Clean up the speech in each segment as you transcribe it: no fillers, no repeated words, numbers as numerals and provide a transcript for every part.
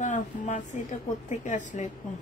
আল্লাহ মাছিটা কোত্থেকে আসলে এখন?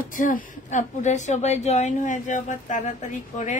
আচ্ছা আপুরা সবাই জয়েন হয়ে যাও আবার তাড়াতাড়ি করে।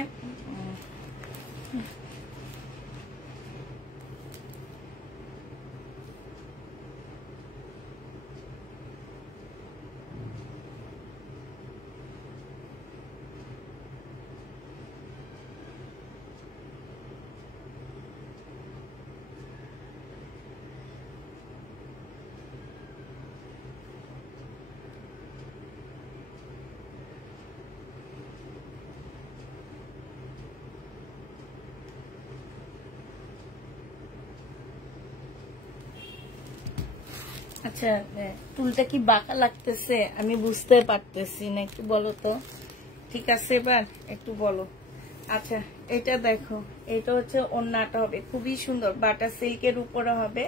আচ্ছা চুলটা কি বাঁকা লাগতেছে? আমি বুঝতে পারতেছি না, একটু বলো তো। ঠিক আছে এবার একটু বলো। আচ্ছা এটা দেখো, এটা হচ্ছে ওড়নাটা হবে খুবই সুন্দর, বাটার সিল্কের উপরে হবে,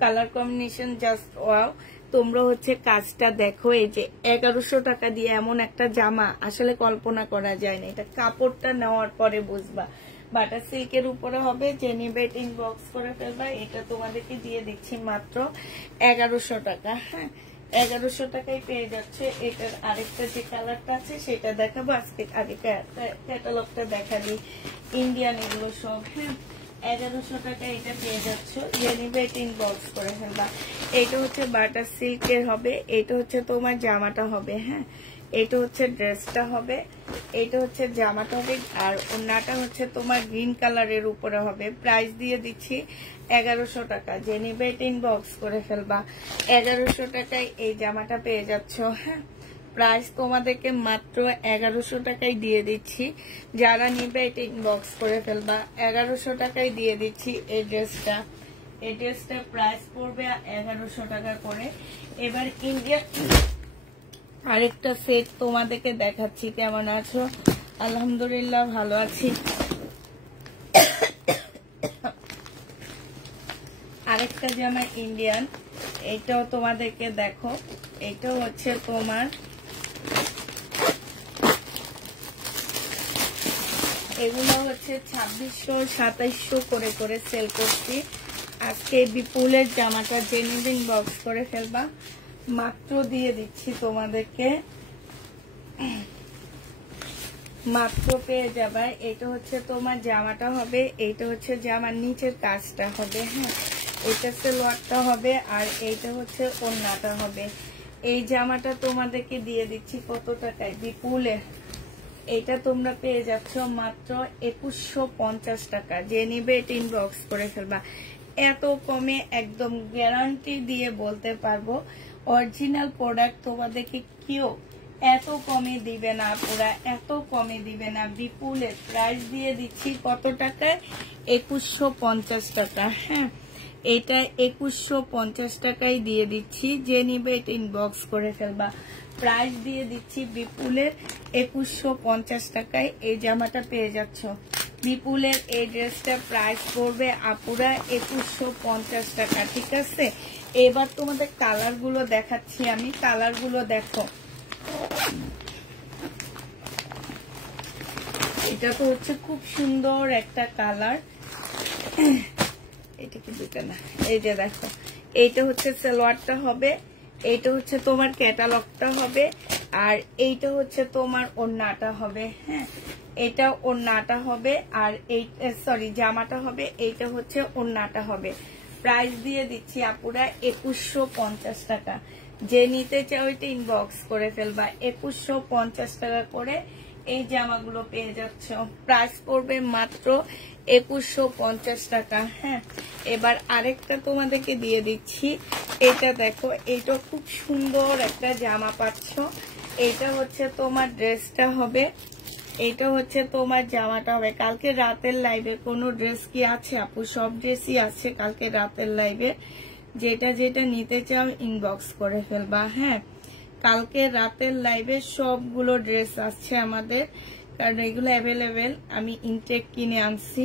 কালার কম্বিনেশন জাস্ট ওয়াও। তোমরা হচ্ছে কাজটা দেখো, এই যে 1100 টাকা দিয়ে এমন একটা জামা আসলে কল্পনা করা যায় না, এটা কাপড়টা নেওয়ার পরে বুঝবা। বাটার সিল্কের উপরে হবে, যে নিবে ইনবক্স করে ফেলবা। এটা তোমাদেরকে দিয়ে দিচ্ছি মাত্র 1100 টাকা। হ্যাঁ 1100 টাকায় পেয়ে যাচ্ছে। এটার আরেকটা যে কালারটা আছে সেটা দেখাবো আজকে, আগে ক্যাটালগটা দেখাবি। ইন্ডিয়ান এগুলো সব। হ্যাঁ 1100 টাকা এটা পেয়ে যাচ্ছ, যে নিবে ইনবক্স করে ফেলবা। এটা হচ্ছে বাটার সিল্কের হবে, এটা হচ্ছে তোমার জামাটা হবে। হ্যাঁ এটা হচ্ছে ড্রেসটা হবে, এটা হচ্ছে জামাটা হবে, আর ওড়নাটা হচ্ছে তোমার গ্রিন কালারের উপরে হবে। প্রাইস দিয়ে দিচ্ছি 1100 টাকা, যে নিবে ইনবক্স করে ফেলবা। 1100 টাকায় এই জামাটা পেয়ে যাচ্ছ। হ্যাঁ প্রাইস তোমাদেরকে মাত্র 1100 টাকায় দিয়ে দিচ্ছি, যারা নিবে এটা ইনবক্স করে ফেলবা। 1100 টাকায় দিয়ে দিচ্ছি এই ড্রেসটা। এই ড্রেসটার প্রাইস পড়বে 1100 টাকা করে। এবার ইন্ডিয়া আরেকটা সেট তোমাদেরকে দেখাচ্ছি। কেমন আছো? আলহামদুলিল্লাহ ভালো আছি। আরেকটা জামা ইন্ডিয়ান, এইটাও তোমাদেরকে দেখো। এইটাও হচ্ছে তোমার, এগুলো হচ্ছে 2600 2700 করে সেল করছি। আজকে বিপুলের জামাটা জেনুইন বক্স করে ফেলবা, মাত্র দিয়ে দিচ্ছি তোমাদেরকে, মাত্র পেয়ে যাবা। এটা হচ্ছে তোমার জামাটা হবে, এইটা হচ্ছে জামার নিচের কাজটা হবে। হ্যাঁ এটা সালোয়ারটা হবে, আর এইটা হচ্ছে ওড়নাটা হবে। এই জামাটা তোমাদেরকে দিয়ে দিচ্ছি কত টাকায়? বিপুলের এটা তোমরা পেয়ে যাচ্ছ মাত্র 2150 টাকা, যে নিবে এটা ইনবক্স করে ফেলবা। এত কমে একদম গ্যারান্টি দিয়ে বলতে পারবো অরিজিনাল প্রোডাক্ট তোমাদেরকে কেউ এত কমে দিবে না, পুরা এত কমে দিবে না। বিপুলের প্রাইস দিয়ে দিচ্ছি কত টাকায়? 2150 টাকা। হ্যাঁ এটা 2150 টাকায় দিয়ে দিচ্ছি, যে নিবে এটা ইনবক্স করে ফেলবা। প্রাইস দিয়ে দিচ্ছি বিপুলের 2150 টাকায় এই জামাটা পেয়ে যাচ্ছ। বিপুলের এই ড্রেসটা প্রাইস পড়বে আপুরা 2150 টাকা, ঠিক আছে। এবার তোমাদের কালারগুলো দেখাচ্ছি আমি, কালারগুলো দেখো। এটা তো হচ্ছে খুব সুন্দর একটা কালার, এটা কি দুটো না, এই যে দেখো, এইটা হচ্ছে সালোয়ারটা হবে, এইটা হচ্ছে তোমার ক্যাটালগটা হবে, আর এইটা হচ্ছে তোমার ওড়নাটা হবে। হ্যাঁ, এটা ওড়নাটা হবে, আর এই সরি জামাটা হবে, এইটা হচ্ছে ওড়নাটা হবে। প্রাইস দিয়ে দিচ্ছি আপুরা 2150 টাকা। যে নিতে চাও এটা ইনবক্স করে ফেলবা। 2150 টাকা করে এই জামাগুলো পেয়ে যাচ্ছ। প্রাইস পড়বে মাত্র 2150 টাকা। হ্যাঁ, এবার আরেকটা তোমাদেরকে দিয়ে দিচ্ছি। এটা দেখো, এটা খুব সুন্দর একটা জামা পাচ্ছ। এটা হচ্ছে তোমার ড্রেসটা হবে, এটা হচ্ছে তোমার জামাটা হবে। কালকে রাতের লাইভে কোনো ড্রেস কি আছে আপু? সব ড্রেসই আছে কালকে রাতের লাইভে। যেটা যেটা নিতে চাও ইনবক্স করে ফেলবা। হ্যাঁ, কালকে রাতের লাইভে সবগুলো ড্রেস আসছে আমাদের, কারণ এগুলো অ্যাভেলেবেল। আমি ইনটেক কিনে আনছি,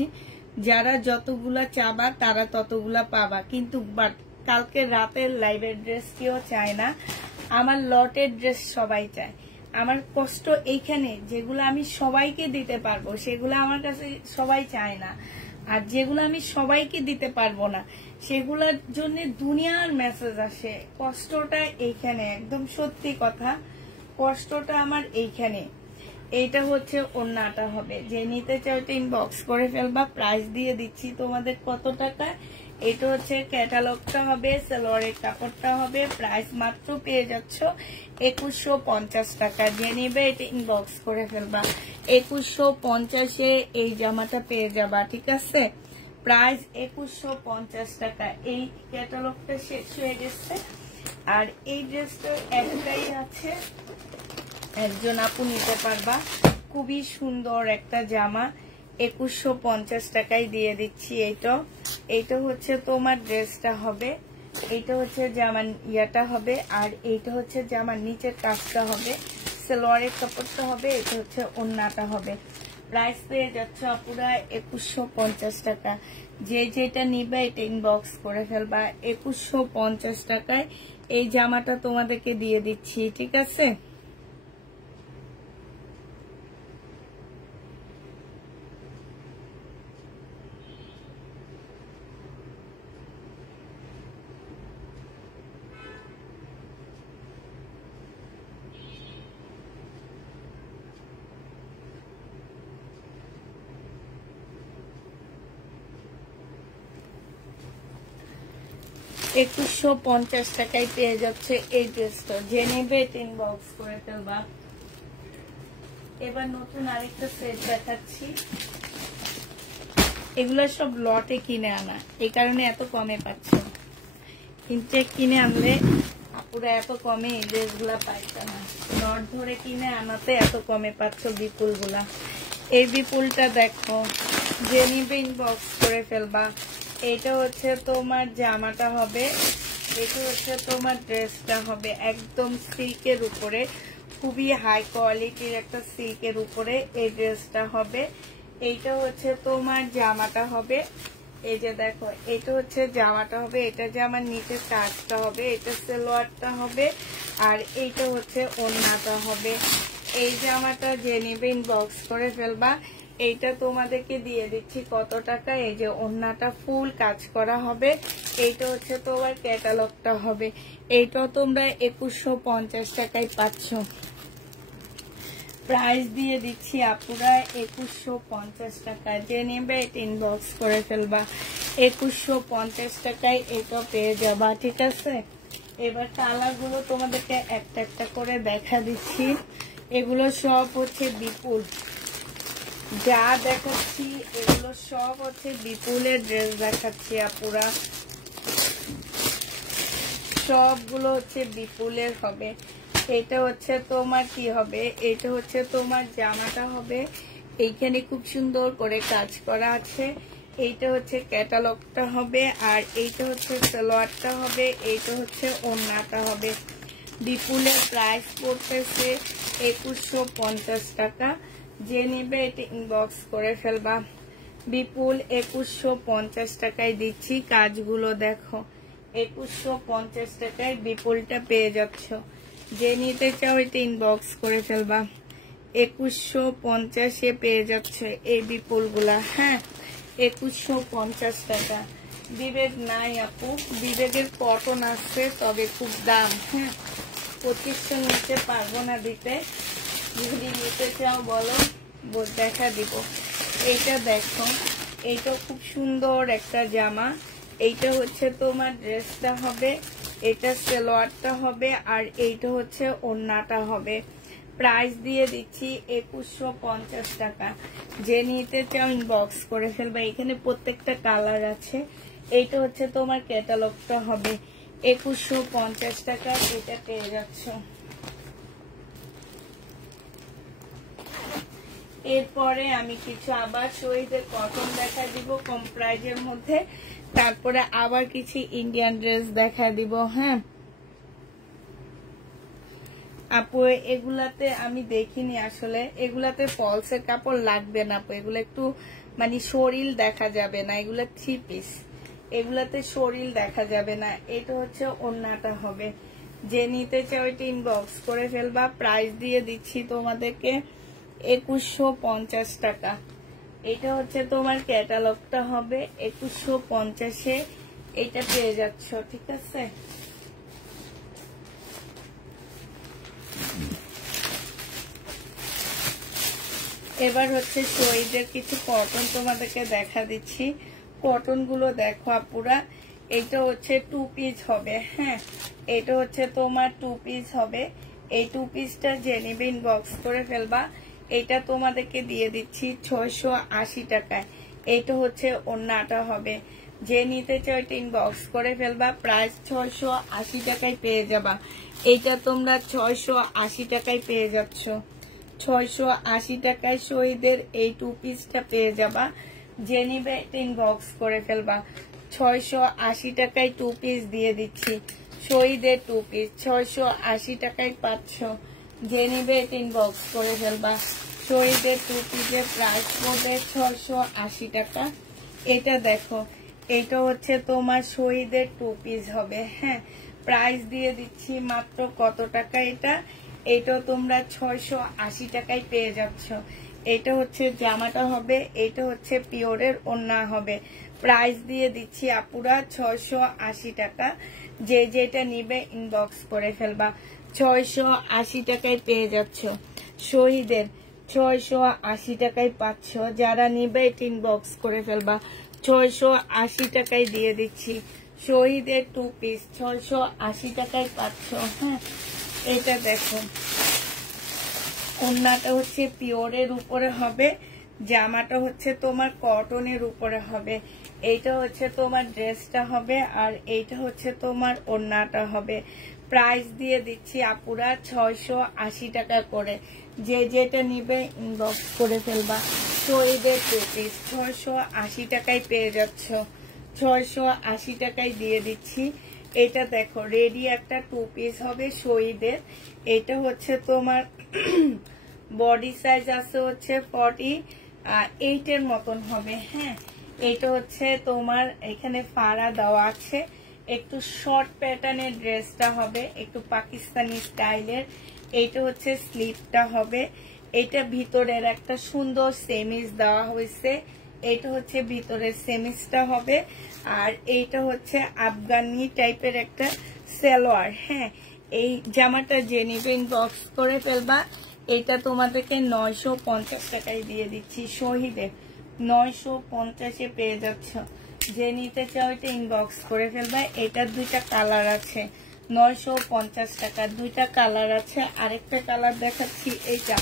যারা যতগুলা চাবা তারা ততগুলা পাবা। কিন্তু বাট কালকে রাতের লাইভের ড্রেস কেউ চায় না, আমার লটের ড্রেস সবাই চায়। আমার কষ্ট এইখানে, যেগুলো আমি সবাইকে দিতে পারবো সেগুলো আমার কাছে সবাই চায় না, আর যেগুলো আমি সবাইকে দিতে পারবো না সেগুলোর জন্য দুনিয়ার মেসেজ আসে। কষ্টটা এইখানে, একদম সত্যি কথা, কষ্টটা আমার এইখানে। এইটা হচ্ছে ওড়নাটা হবে। যে নিতে চাও এটা ইনবক্স করে ফেলবা। প্রাইস দিয়ে দিচ্ছি তোমাদের কত টাকা। এটা হচ্ছে ক্যাটালগটা হবে, সালোয়ারের কাপড়টা হবে। প্রাইস মাত্র পেয়ে যাচ্ছ 2150 টাকা। যে নিবে এটা ইনবক্স করে ফেলবা। 2150-এ এই জামাটা পেয়ে যাবা, ঠিক আছে। প্রাইস 2150 টাকা। এই ক্যাটালগটা শেষ হয়ে গেছে, আর এই ড্রেসটা একটাই আছে, একজন আপু নিতে পারবা। খুবই সুন্দর একটা জামা, 2150 টাকায় দিয়ে দিচ্ছি। এইটা হচ্ছে তোমার ড্রেসটা হবে, এইটা হচ্ছে জামার ইয়াটা হবে, আর এইটা হচ্ছে জামার নিচের কাজটা হবে, সালোয়ারের কাপড়টা হবে, এটা হচ্ছে ওড়নাটা হবে। প্রাইস পেয়ে যাচ্ছে পুরা 2150 টাকা। যে যেটা নিবে এটা ইনবক্স করে ফেলবা। 2150 টাকায় এই জামাটা তোমাদেরকে দিয়ে দিচ্ছি, ঠিক আছে। $2150 টাকায় পেয়ে যাচ্ছে এই ড্রেসটা। যে নেবে এটা ইনবক্স করে ফেলবা। এবার নতুন আরেকটা সেট দেখাচ্ছি। এগুলো সব লটে কিনে আনা, এই কারণে এত কমে পাচ্ছ। কিন্তু কিনে আনলে আপুরা এত কমে এই ড্রেসগুলা পাইত না। লট ধরে কিনে আনাতে এত কমে পাচ্ছ বিপুল গুলা। এই বিপুলটা দেখো, যে নিবে ইনবক্স করে ফেলবা। এটা হচ্ছে তোমার জামাটা হবে, এটা হচ্ছে তোমার ড্রেসটা হবে। একদম সিল্কের উপরে, খুবই হাই কোয়ালিটির একটা সিল্কের উপরে এই ড্রেসটা হবে। এইটা হচ্ছে তোমার জামাটা হবে। এই যে দেখো, এটা হচ্ছে জামাটা হবে, এটা জামার নিচের কাজটা হবে, এটা সালোয়ারটা হবে, আর এইটা হচ্ছে ওড়নাটা হবে। এই জামাটা যে নিবে ইনবক্স করে ফেলবা। এইটা তোমাদেরকে দিয়ে দিচ্ছি কত টাকা। এই যে ওড়নাটা ফুল কাজ করা হবে, এইটা হচ্ছে তোমার ক্যাটালগটা হবে। এইটাও তোমরা 2150 টাকায় পাচ্ছ। প্রাইস দিয়ে দিচ্ছি আপুরা 2150 টাকা। যে নেবে এটা ইনবক্স করে ফেলবা। 2150 টাকায় এটা পেয়ে যাবা, ঠিক আছে। এবার কালারগুলো তোমাদেরকে একটা একটা করে দেখা দিচ্ছি। এগুলো সব হচ্ছে বিপুল, যা দেখাচ্ছি এগুলো সব হচ্ছে বিপুলের ড্রেস দেখাচ্ছি আপুরা। সবগুলো হচ্ছে বিপুলের হবে। এটা হচ্ছে তোমার কি হবে, এটা হচ্ছে তোমার জামাটা হবে। এইখানে খুব সুন্দর করে কাজ করা আছে। এইটা হচ্ছে ক্যাটালগটা হবে, আর এইটা হচ্ছে সালোয়ারটা হবে, এইটা হচ্ছে ওড়নাটা হবে। বিপুলের প্রাইস পড়তেছে 2150 টাকা। যে নেবে এটা ইনবক্স করে ফেলবা। বিপুল 2150 টাকায় দিচ্ছি। কাজগুলো দেখো, 2150 টাকায় বিপুলটা পেয়ে যাচ্ছ। যে নিতে চাও এটা ইনবক্স করে ফেলবা। 2150-এ পেয়ে যাচ্ছে এই বিপুলগুলা। হ্যাঁ, 2150 টাকা। বিবেক নাই আপু, বিবেকের কটন আসছে, তবে খুব দাম। হ্যাঁ, 2500 নিতে পারবো না দিতে। যদি নিতে চাও বলো, দেখা দিব। এইটা দেখো, এইটা খুব সুন্দর একটা জামা। এইটা হচ্ছে তোমার ড্রেসটা হবে, এটা সালোয়ারটা হবে, আর এইটা হচ্ছে ওড়নাটা হবে। প্রাইস দিয়ে দিচ্ছি 2150 টাকা। যে নিতে চাও ইনবক্স করে ফেলবা। এখানে প্রত্যেকটা কালার আছে। এইটা হচ্ছে তোমার ক্যাটালগটা হবে, 2150 টাকা এটা পেয়ে যাচ্ছ। এরপরে আমি কিছু আবার শহীদের কটন দেখা দিব কম প্রাইজের মধ্যে। তারপরে আবার কিছু ইন্ডিয়ান ড্রেস দেখা দিব। হ্যাঁ আপু, এগুলাতে আমি দেখিনি আসলে, এগুলাতে ফলসের কাপড় লাগবে না আপু। এগুলো একটু মানে শরীর দেখা যাবে না, এগুলো 3 পিস। এগুলাতে শরীর দেখা যাবে না। এটা হচ্ছে ওড়নাটা হবে। যে নিতে চাও এটা ইনবক্স করে ফেলবা। প্রাইস দিয়ে দিচ্ছি তোমাদেরকে 2150 টাকা। এটা হচ্ছে তোমার ক্যাটালগটা হবে, 2150-এ এটা পেয়ে যাচ্ছ। ঠিক আছে, এবার হচ্ছে শহীদের কিছু কটন তোমাদেরকে দেখা দিচ্ছি। কটন গুলো দেখো আপুরা। এটা হচ্ছে 2 পিস হবে। হ্যাঁ, এটা হচ্ছে তোমার 2 পিস হবে। এই 2 পিসটা যে নিবে ইনবক্স করে ফেলবা। এটা তোমাদেরকে দিয়ে দিচ্ছি 680 টাকায়। এটা হচ্ছে ওড়নাটা হবে। যে নিতে চাও এটা ইনবক্স করে ফেলবা। প্রাইস 680 টাকায় পেয়ে যাবা। এটা তোমরা 680 টাকায় পেয়ে যাচ্ছ। 680 টাকায় শহীদের এই 2 পিসটা পেয়ে যাবা। যে নিবে এটা ইনবক্স করে ফেলবা। 680 টাকায় 2 পিস দিয়ে দিচ্ছি। শহীদের 2 পিস 680 টাকায় পাচ্ছ। যে নিবে এটা ইনবক্স করে ফেলবা। শহীদের 2 পিসের প্রাইস পড়বে 680 টাকা। এটা দেখো, এটা হচ্ছে তোমার শহীদের 2 পিস হবে। হ্যাঁ, প্রাইস দিয়ে দিচ্ছি মাত্র কত টাকা এটা? এটা তোমরা 680 টাকায় পেয়ে যাচ্ছ। এটা হচ্ছে জামাটা হবে, এটা হচ্ছে পিওরের ওড়না হবে। প্রাইস দিয়ে দিচ্ছি আপুরা 680 টাকা। যে যেটা নিবে ইনবক্স করে ফেলবা। 680 টাকায় পেয়ে যাচ্ছ। শহীদের 680 টাকায় পাচ্ছ। যারা নিবে এটা ইনবক্স করে ফেলবা। 680 টাকায় দিয়ে দিচ্ছি। শহীদের 2 পিস 680 টাকায় পাচ্ছ। হ্যাঁ, এটা দেখো, ওড়নাটা হচ্ছে পিওরের উপরে হবে, জামাটা হচ্ছে তোমার কটনের উপরে হবে। এইটা হচ্ছে তোমার ড্রেসটা হবে, আর এইটা হচ্ছে তোমার ওড়নাটা হবে। প্রাইস দিয়ে দিচ্ছি আপুরা 680 টাকা করে। যে যেটা নিবে ইনবক্স করে ফেলবা। শহীদের 2 পিস 680 টাকায় পেয়ে যাচ্ছ। 680 টাকায় দিয়ে দিচ্ছি। এটা দেখো, রেডি একটা 2 পিস হবে শহীদের। এটা হচ্ছে তোমার বডি সাইজ আছে হচ্ছে 48 এর মতন হবে। হ্যাঁ, এটা হচ্ছে তোমার এখানে ফাড়া দেওয়া আছে। একটু শর্ট প্যাটার্নের ড্রেসটা হবে, একটু পাকিস্তানি স্টাইলের। এইটা হচ্ছে স্লিভটা হবে। এটা ভিতরের একটা সুন্দর সেমিজ দেওয়া হয়েছে। এটা হচ্ছে ভিতরের সেমিজটা হবে। আর এইটা হচ্ছে আফগানি টাইপের একটা সালোয়ার। হ্যাঁ, এই জামাটা যে নিবে ইনবক্স করে ফেলবা। এটা তোমাদেরকে 950 টাকায় দিয়ে দিচ্ছি। শহীদের 950-এ পেয়ে যাচ্ছ। যে নিতে চাও এটা ইনবক্স করে ফেলবা। এটার 2টা কালার আছে। 950 টাকা, 2টা কালার আছে। আরেকটা কালার দেখাচ্ছি, এইটা।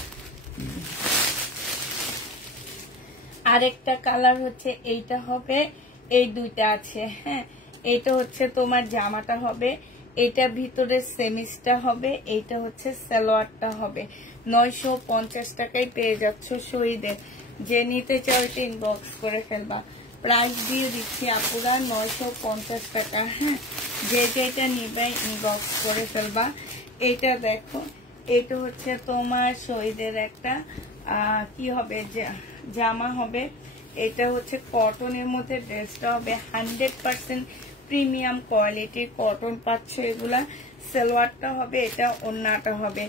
আরেকটা কালার হচ্ছে এইটা হবে। এই 2টা আছে। হ্যাঁ, এটা হচ্ছে তোমার জামাটা হবে, এটা ভিতরের সেমিজটা হবে, এইটা হচ্ছে সালোয়ারটা হবে। 950 টাকায় পেয়ে যাচ্ছ শহীদের। যে নিতে চাও এটা ইনবক্স করে ফেলবা। প্রাইস দিয়ে দিচ্ছি আপুরা 950 টাকা। হ্যাঁ, যে যেটা নিবে ইনবক্স করে ফেলবা। এটা দেখো, এটা হচ্ছে তোমার শহীদের একটা কি হবে, জামা হবে। এটা হচ্ছে কটনের মধ্যে ড্রেসটা হবে 100% প্রিমিয়াম কোয়ালিটির কটন পাচ্ছ এগুলা। সালোয়ারটা হবে এটা, ওড়নাটা হবে।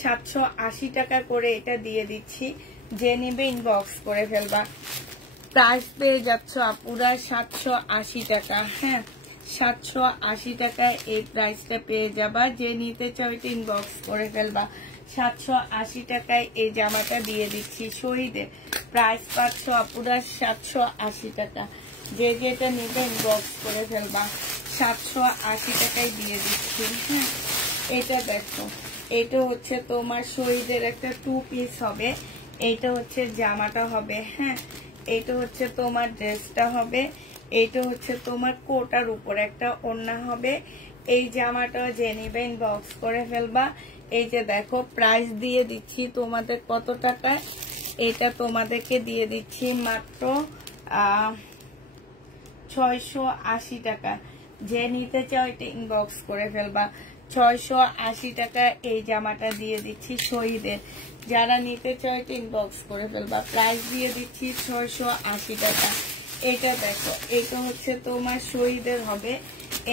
780 টাকা করে এটা দিয়ে দিচ্ছি, যে নিবে ইনবক্স করে ফেলবা। প্রাইস পেয়ে যাচ্ছ আপুরা 780 টাকা। হ্যাঁ, 780 টাকায় এই প্রাইসটা পেয়ে যাবা, যে নিতে চাও এটা ইনবক্স করে ফেলবা। 780 টাকায় এই জামাটা দিয়ে দিচ্ছি শহীদের। প্রাইস পাচ্ছ আপুরা 780 টাকা, যে যেটা নিবে ইনবক্স করে ফেলবা। 780 টাকায় দিয়ে দিচ্ছি। হ্যাঁ, এটা দেখো, এটা হচ্ছে তোমার শহীদের একটা 2 পিস হবে। এইটা হচ্ছে জামাটা হবে। হ্যাঁ, এইটা হচ্ছে তোমার ড্রেসটা হবে। এইটা হচ্ছে তোমার কোটার উপর একটা ওড়না হবে। এই জামাটা যে নিবে ইনবক্স করে ফেলবা। এই যে দেখো, প্রাইস দিয়ে দিচ্ছি তোমাদের কত টাকায়, এটা তোমাদেরকে দিয়ে দিচ্ছি মাত্র 680 টাকা। যে নিতে চাও এটা ইনবক্স করে ফেলবা। 680 টাকা এই জামাটা দিয়ে দিচ্ছি শহীদের, যারা নিতে চাও এটা ইনবক্স করে ফেলবা। প্রাইস দিয়ে দিচ্ছি 680 টাকা। এটা দেখো, এটা হচ্ছে তোমার শহীদের হবে,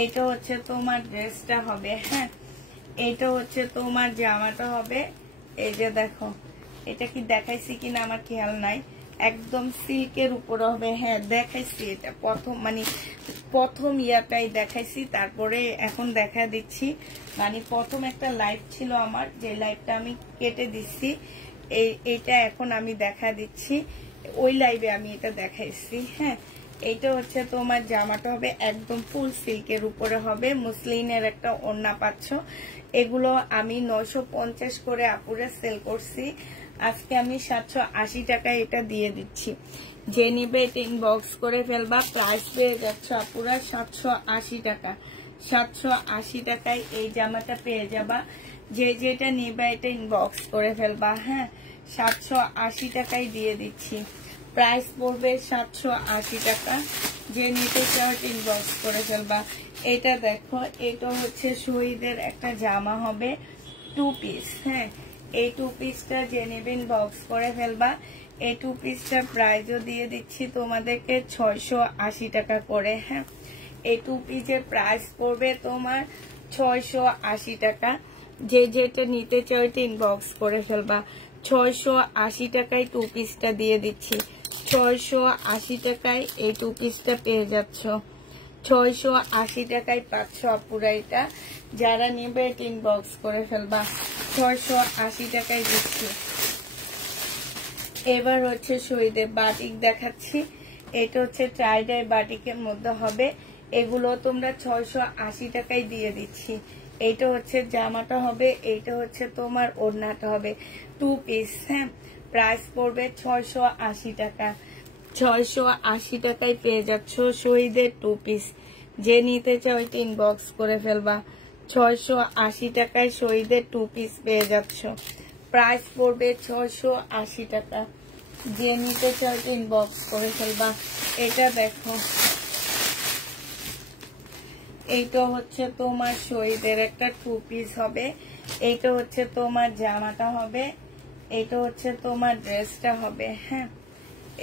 এটা হচ্ছে তোমার ড্রেসটা হবে। হ্যাঁ, এটা হচ্ছে তোমার জামাটা হবে। এই যে দেখো, এটা কি দেখাইছি কিনা আমার খেয়াল নাই, একদম সিল্কের উপর হবে। হ্যাঁ দেখাইছি, এটা প্রথম ইয়াটাই দেখাইছি, তারপরে এখন দেখা দিচ্ছি। প্রথম একটা লাইভ ছিল আমার, যে লাইভটা আমি কেটে দিচ্ছি, এইটা এখন আমি দেখা দিচ্ছি। ওই লাইভে আমি এটা দেখাইছি। হ্যাঁ, এইটা হচ্ছে তোমার জামাটা হবে, একদম ফুল সিল্কের উপরে হবে, মুসলিনের একটা ওড়না পাচ্ছ। এগুলো আমি 950 করে আপুরে সেল করছি, আজকে আমি 780 টাকায় এটা দিয়ে দিচ্ছি। যে নিবে এটা ইনবক্স করে ফেলবা। প্রাইস পেয়ে যাচ্ছ আপুরা 780 টাকা। 780 টাকায় এই জামাটা পেয়ে যাবা, যে যেটা নিবে এটা ইনবক্স করে ফেলবা। হ্যাঁ, 780 টাকায় দিয়ে দিচ্ছি। প্রাইস পড়বে 780 টাকা, যে নিতে চাও ইনবক্স করে ফেলবা। এটা দেখো, এটা হচ্ছে শহীদের একটা জামা হবে 2 পিস। হ্যাঁ, এই 2 পিসটা যে নেবে ইনবক্স করে ফেলবা। এই 2 পিসটা প্রাইসও দিয়ে দিচ্ছি তোমাদেরকে 680 টাকা করে। হ্যাঁ, এই 2 পিসের প্রাইস পড়বে তোমার 680 টাকা, যে যেটা নিতে চাও এটা ইনবক্স করে ফেলবা। 680 টাকায় 2 পিসটা দিয়ে দিচ্ছি। 680 টাকায় এই 2 পিসটা পেয়ে যাচ্ছ। 680 টাকায় পাচ্ছ আপুরা এটা, যারা নেবে এটা ইনবক্স করে ফেলবা। 680 টাকায় দিচ্ছি। এবার হচ্ছে শহীদের বাটিক দেখাচ্ছি। এটা হচ্ছে টাইডাই বাটিকের মধ্যে হবে, এগুলো তোমরা 680 টাকায় দিয়ে দিচ্ছি। এইটা হচ্ছে জামাটা হবে, এইটা হচ্ছে তোমার ওড়নাটা হবে, 2 পিস। হ্যাঁ, প্রাইস পড়বে 680 টাকা। 680 টাকায় পেয়ে যাচ্ছ শহীদের 2 পিস, যে নিতে চাও এটা ইনবক্স করে ফেলবা। 680 টাকায় শহীদের 2 পিস পেয়ে যাচ্ছ। প্রাইস পড়বে 680 টাকা, যে নিতে চাও এটা ইনবক্স করে ফেলবা। এটা দেখো, এইটা হচ্ছে তোমার শহীদের একটা 2 পিস হবে। এইটা হচ্ছে তোমার জামাটা হবে, এইটা হচ্ছে তোমার ড্রেসটা হবে। হ্যাঁ,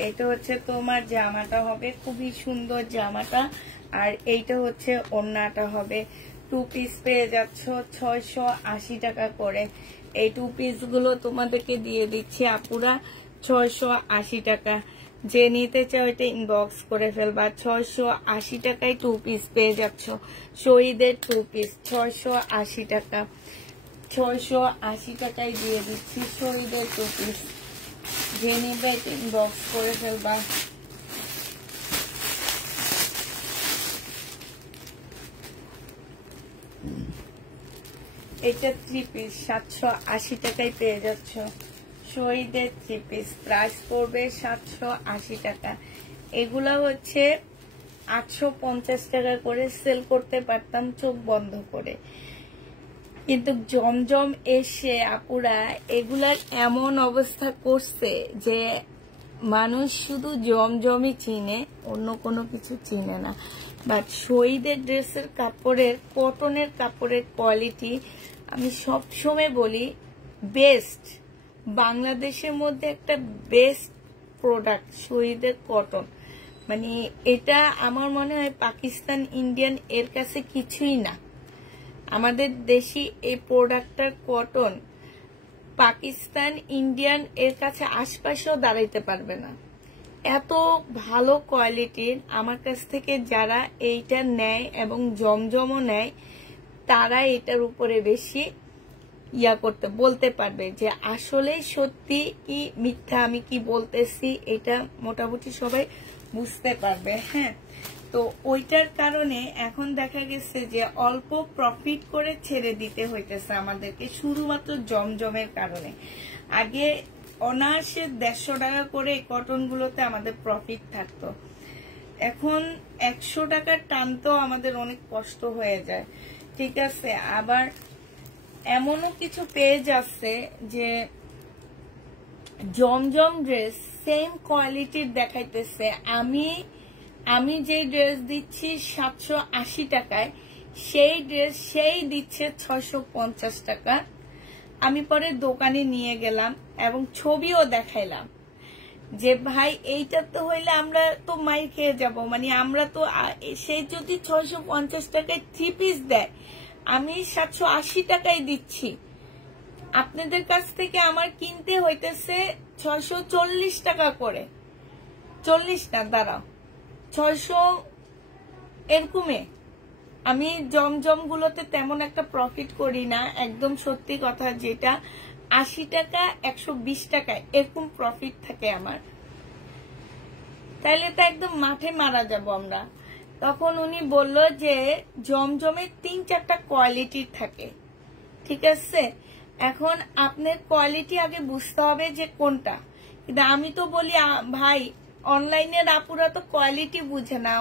এইটা হচ্ছে তোমার জামাটা হবে, খুবই সুন্দর জামাটা। আর এইটা হচ্ছে ওড়নাটা হবে। 2 পিস পেয়ে যাচ্ছ 680 টাকা করে। এই 2 পিস গুলো তোমাদেরকে দিয়ে দিচ্ছি আপুরা 680 টাকা। যে নিতে চাও এটা ইনবক্স করে ফেলবা। 680 টাকায় 2 পিস পেয়ে যাচ্ছ শহীদের 2 পিস। 680 টাকা, 680 টাকায় দিয়ে দিচ্ছি শহীদের 2 পিস। যে নিবে এটা ইনবক্স করে ফেলবা। এটা 3 পিস 780 টাকায় পেয়ে যাচ্ছ শহীদের 3 পিস। প্রাইস পড়বে 780 টাকা। এগুলা হচ্ছে 850 টাকা করে সেল করতে পারতাম চোখ বন্ধ করে, কিন্তু জমজম এসে আপুরা এগুলার এমন অবস্থা করছে যে মানুষ শুধু জমজমই চিনে, অন্য কোনো কিছু চিনে না। বাট শহীদের ড্রেসের কাপড়ের, কটনের কাপড়ের কোয়ালিটি আমি সবসময় বলি বেস্ট, বাংলাদেশের মধ্যে একটা বেস্ট প্রোডাক্ট শহীদের কটন, মানে এটা আমার মনে হয় পাকিস্তান ইন্ডিয়ান এর কাছে কিছুই না। আমাদের দেশি এই প্রোডাক্টটার কটন পাকিস্তান ইন্ডিয়ান এর কাছে আশপাশেও দাঁড়াইতে পারবে না। এত ভালো কোয়ালিটির আমার কাছ থেকে যারা এইটা নেয় এবং জমজমও নেয় তারা এটার উপরে বেশি করতে বলতে পারবে যে আসলে সত্যি কি মিথ্যা আমি কি বলতেছি, এটা মোটামুটি সবাই বুঝতে পারবে। হ্যাঁ, তো ওইটার কারণে এখন দেখা গেছে যে অল্প প্রফিট করে ছেড়ে দিতে হইতেছে আমাদেরকে শুধুমাত্র জমজমের কারণে। আগে অনায়াসে 150 টাকা করে কটন গুলোতে আমাদের প্রফিট থাকতো, এখন 100 টাকার টানতেও আমাদের অনেক কষ্ট হয়ে যায়। ঠিক আছে, আবার এমনও কিছু পেজ আছে যে জমজম ড্রেস সেম কোয়ালিটির দেখাইতেছে, আমি যে ড্রেস দিচ্ছি 780 টাকায় সেই ড্রেস সেই দিচ্ছে 650 টাকা। আমি পরে দোকানে নিয়ে গেলাম এবং ছবিও দেখাইলাম যে ভাই এইটা তো হইলে আমরা তো মাইর খেয়ে যাব, মানে আমরা তো সেই যদি 650 টাকায় 3 পিস দেয় আমি 780 টাকায় দিচ্ছি, আপনাদের কাছ থেকে আমার কিনতে হইতেছে 640 টাকা করে, 40 না দাঁড়াও 600 এরকমে। আমি জমজম গুলোতে তেমন একটা প্রফিট করি না, একদম সত্যি কথা, যেটা 80 টাকা 120 টাকায় এরকম প্রফিট থাকে আমার, তাইলে তো একদম মাঠে মারা যাব আমরা। তখন উনি বলল যে জমজমে 3-4টা কোয়ালিটির থাকে। ঠিক আছে, এখন আপনার কোয়ালিটি আগে বুঝতে হবে যে কোনটা। কিন্তু আমি তো বলি ভাই অনলাইনের আপুরা তো কোয়ালিটি বুঝে না,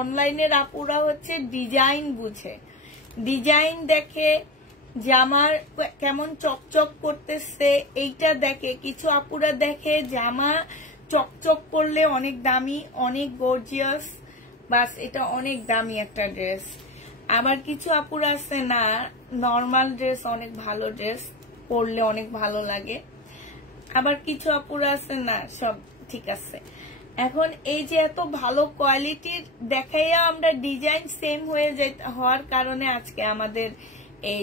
অনলাইনের আপুরা হচ্ছে ডিজাইন বুঝে, ডিজাইন দেখে জামার কেমন চকচক করতেছে এইটা দেখে। কিছু আপুরা দেখে জামা চকচক করলে অনেক দামি, অনেক গর্জিয়াস, বাস এটা অনেক দামি একটা ড্রেস। আবার কিছু আপুরা আছে না, নর্মাল ড্রেস অনেক ভালো, ড্রেস পরলে অনেক ভালো লাগে। আবার কিছু আপুরা আছে না, সব ঠিক আছে। এখন এই যে এত ভালো কোয়ালিটির দেখাইয়া আমরা ডিজাইন সেম হয়ে হওয়ার কারণে আজকে আমাদের এই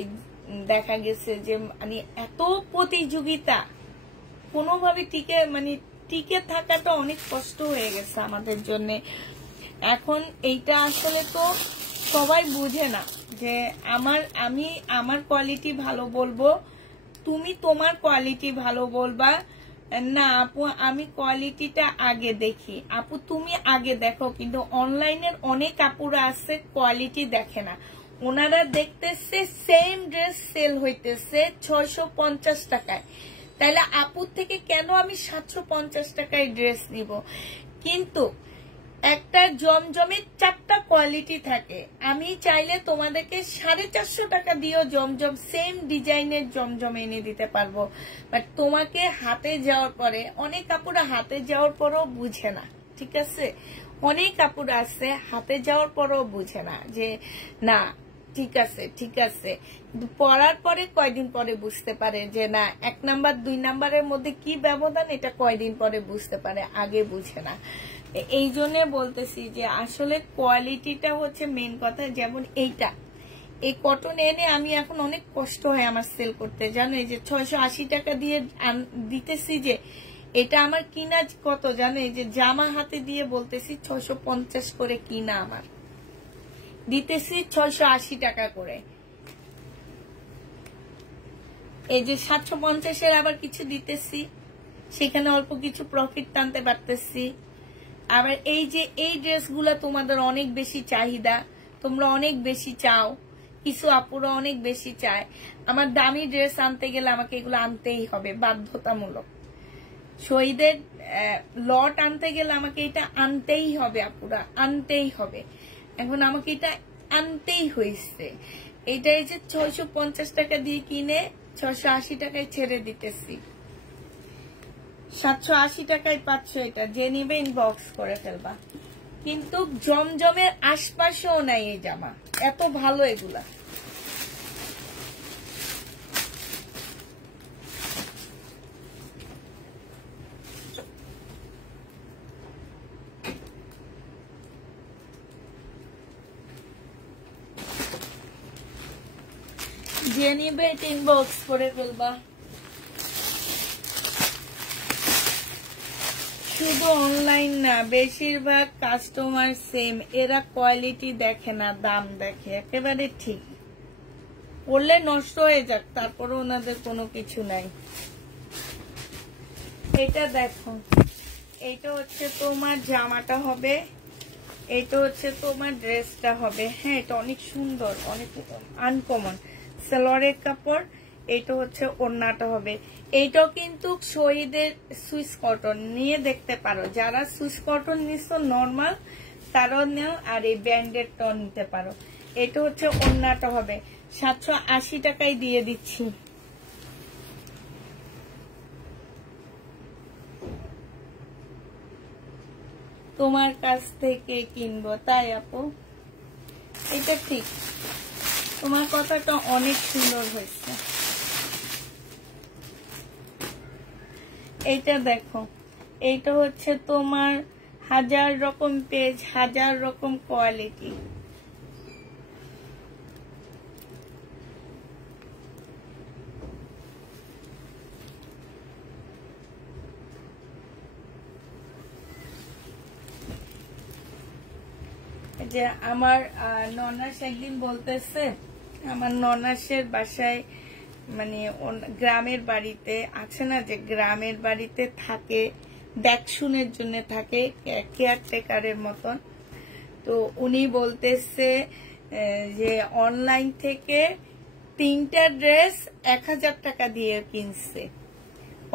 দেখা গেছে যে মানে এত প্রতিযোগিতা, কোনোভাবে টিকে থাকাটা অনেক কষ্ট হয়ে গেছে আমাদের জন্য। এখন এইটা আসলে তো সবাই বুঝে না যে আমি আমার কোয়ালিটি ভালো বলবো, তুমি তোমার কোয়ালিটি ভালো বলবা না। আপু আমি কোয়ালিটিটা আগে দেখি, আপু তুমি আগে দেখো। কিন্তু অনলাইনের অনেক আপুরা আছে কোয়ালিটি দেখে না, ওনারা দেখতেছে সেম ড্রেস সেল হইতেছে 650 টাকায়, তাহলে আপুর থেকে কেন আমি 750 টাকায় ড্রেস নিব। কিন্তু একটা জমজমের 4টা কোয়ালিটি থাকে, আমি চাইলে তোমাদেরকে 450 টাকা দিয়েও জমজম সেম ডিজাইনের জমজম এনে দিতে পারবো। বাট তোমাকে হাতে যাওয়ার পরে, অনেক কাপড় হাতে যাওয়ার পরও বুঝে না। ঠিক আছে, অনেক কাপড় আছে হাতে যাওয়ার পরও বুঝে না যে না ঠিক আছে ঠিক আছে, কিন্তু পরার পরে কয়দিন পরে বুঝতে পারে যে না 1 নাম্বার 2 নাম্বারের মধ্যে কি ব্যবধান, এটা কয়দিন পরে বুঝতে পারে, আগে বুঝে না। এই জন্য বলতেছি যে আসলে কোয়ালিটিটা হচ্ছে মেন কথা। যেমন এইটা, এই কটন এনে আমি এখন অনেক কষ্ট হয় আমার সেল করতে, জানো, এই যে 680 টাকা দিয়ে দিতেছি, যে এটা আমার কিনা কত জানো, এই যে জামা হাতে দিয়ে বলতেছি 650 করে কিনা, আমার দিতেছি 680 টাকা করে। এই যে 750-এর আবার কিছু দিতেছি, সেখানে অল্প কিছু প্রফিট টানতে পারতেছি। আবার এই যে এই ড্রেসগুলা তোমাদের অনেক বেশি চাহিদা, তোমরা অনেক বেশি চাও, কিছু আপুরা অনেক বেশি চায়। আমার দামি ড্রেস আনতে গেলে আমাকে এগুলো আনতেই হবে বাধ্যতামূলক, শহীদের লট আনতে গেলে আমাকে এটা আনতেই হবে, আপুরা আনতেই হবে। এখন আমাকে এটা আনতেই হয়েছে। এটা এই যে 650 টাকা দিয়ে কিনে 680 টাকায় ছেড়ে দিতেছি, 780 টাকায় পাচ্ছ। এটা যে নিবে ইনবক্স করে ফেলবা। কিন্তু জমজমের আশপাশেও নাই এই জামা, এত ভালো এগুলা। যে নিবে ইনবক্স করে ফেলবা। শুধু অনলাইন না, বেশিরভাগ কাস্টমার সেম, এরা কোয়ালিটি দেখে না, দাম দেখে। একেবারে ঠিক, পড়লে নষ্ট হয়ে যাক তারপরে ওনাদের কোনো কিছু নাই। এটা দেখো, এটা হচ্ছে তোমার জামাটা হবে, এটা হচ্ছে তোমার ড্রেসটা হবে। হ্যাঁ, এটা অনেক সুন্দর, অনেক আনকমন সালোয়ারের কাপড়। এটা হচ্ছে ওড়নাটা হবে। এইটাও কিন্তু শহীদের সুইস কটন, নিয়ে দেখতে পারো। যারা সুইস কটন নিচ্ছ নর্মাল তারাও নেও, আর এই ব্র্যান্ডেডটাও নিতে পারো। এটা হচ্ছে ওড়নাটা হবে। 780 টাকায় দিয়ে দিচ্ছি। তোমার কাছ থেকে কিনবো, তাই আপু? এটা ঠিক, তোমার কথাটা অনেক সুন্দর হয়েছে। এইটা দেখো, এইটা হচ্ছে তোমার 1000 রকম পেজ, 1000 রকম কোয়ালিটি। যে আমার ননাস একদিন বলতেছে, আমার ননাসের বাসায় মানে গ্রামের বাড়িতে আছে না, যে গ্রামের বাড়িতে থাকে, দেখশুনের জন্য থাকে, কেয়ারটেকারের মতন। তো উনি বলতেছে যে অনলাইন থেকে 3টা ড্রেস 1000 টাকা দিয়ে কিনছে।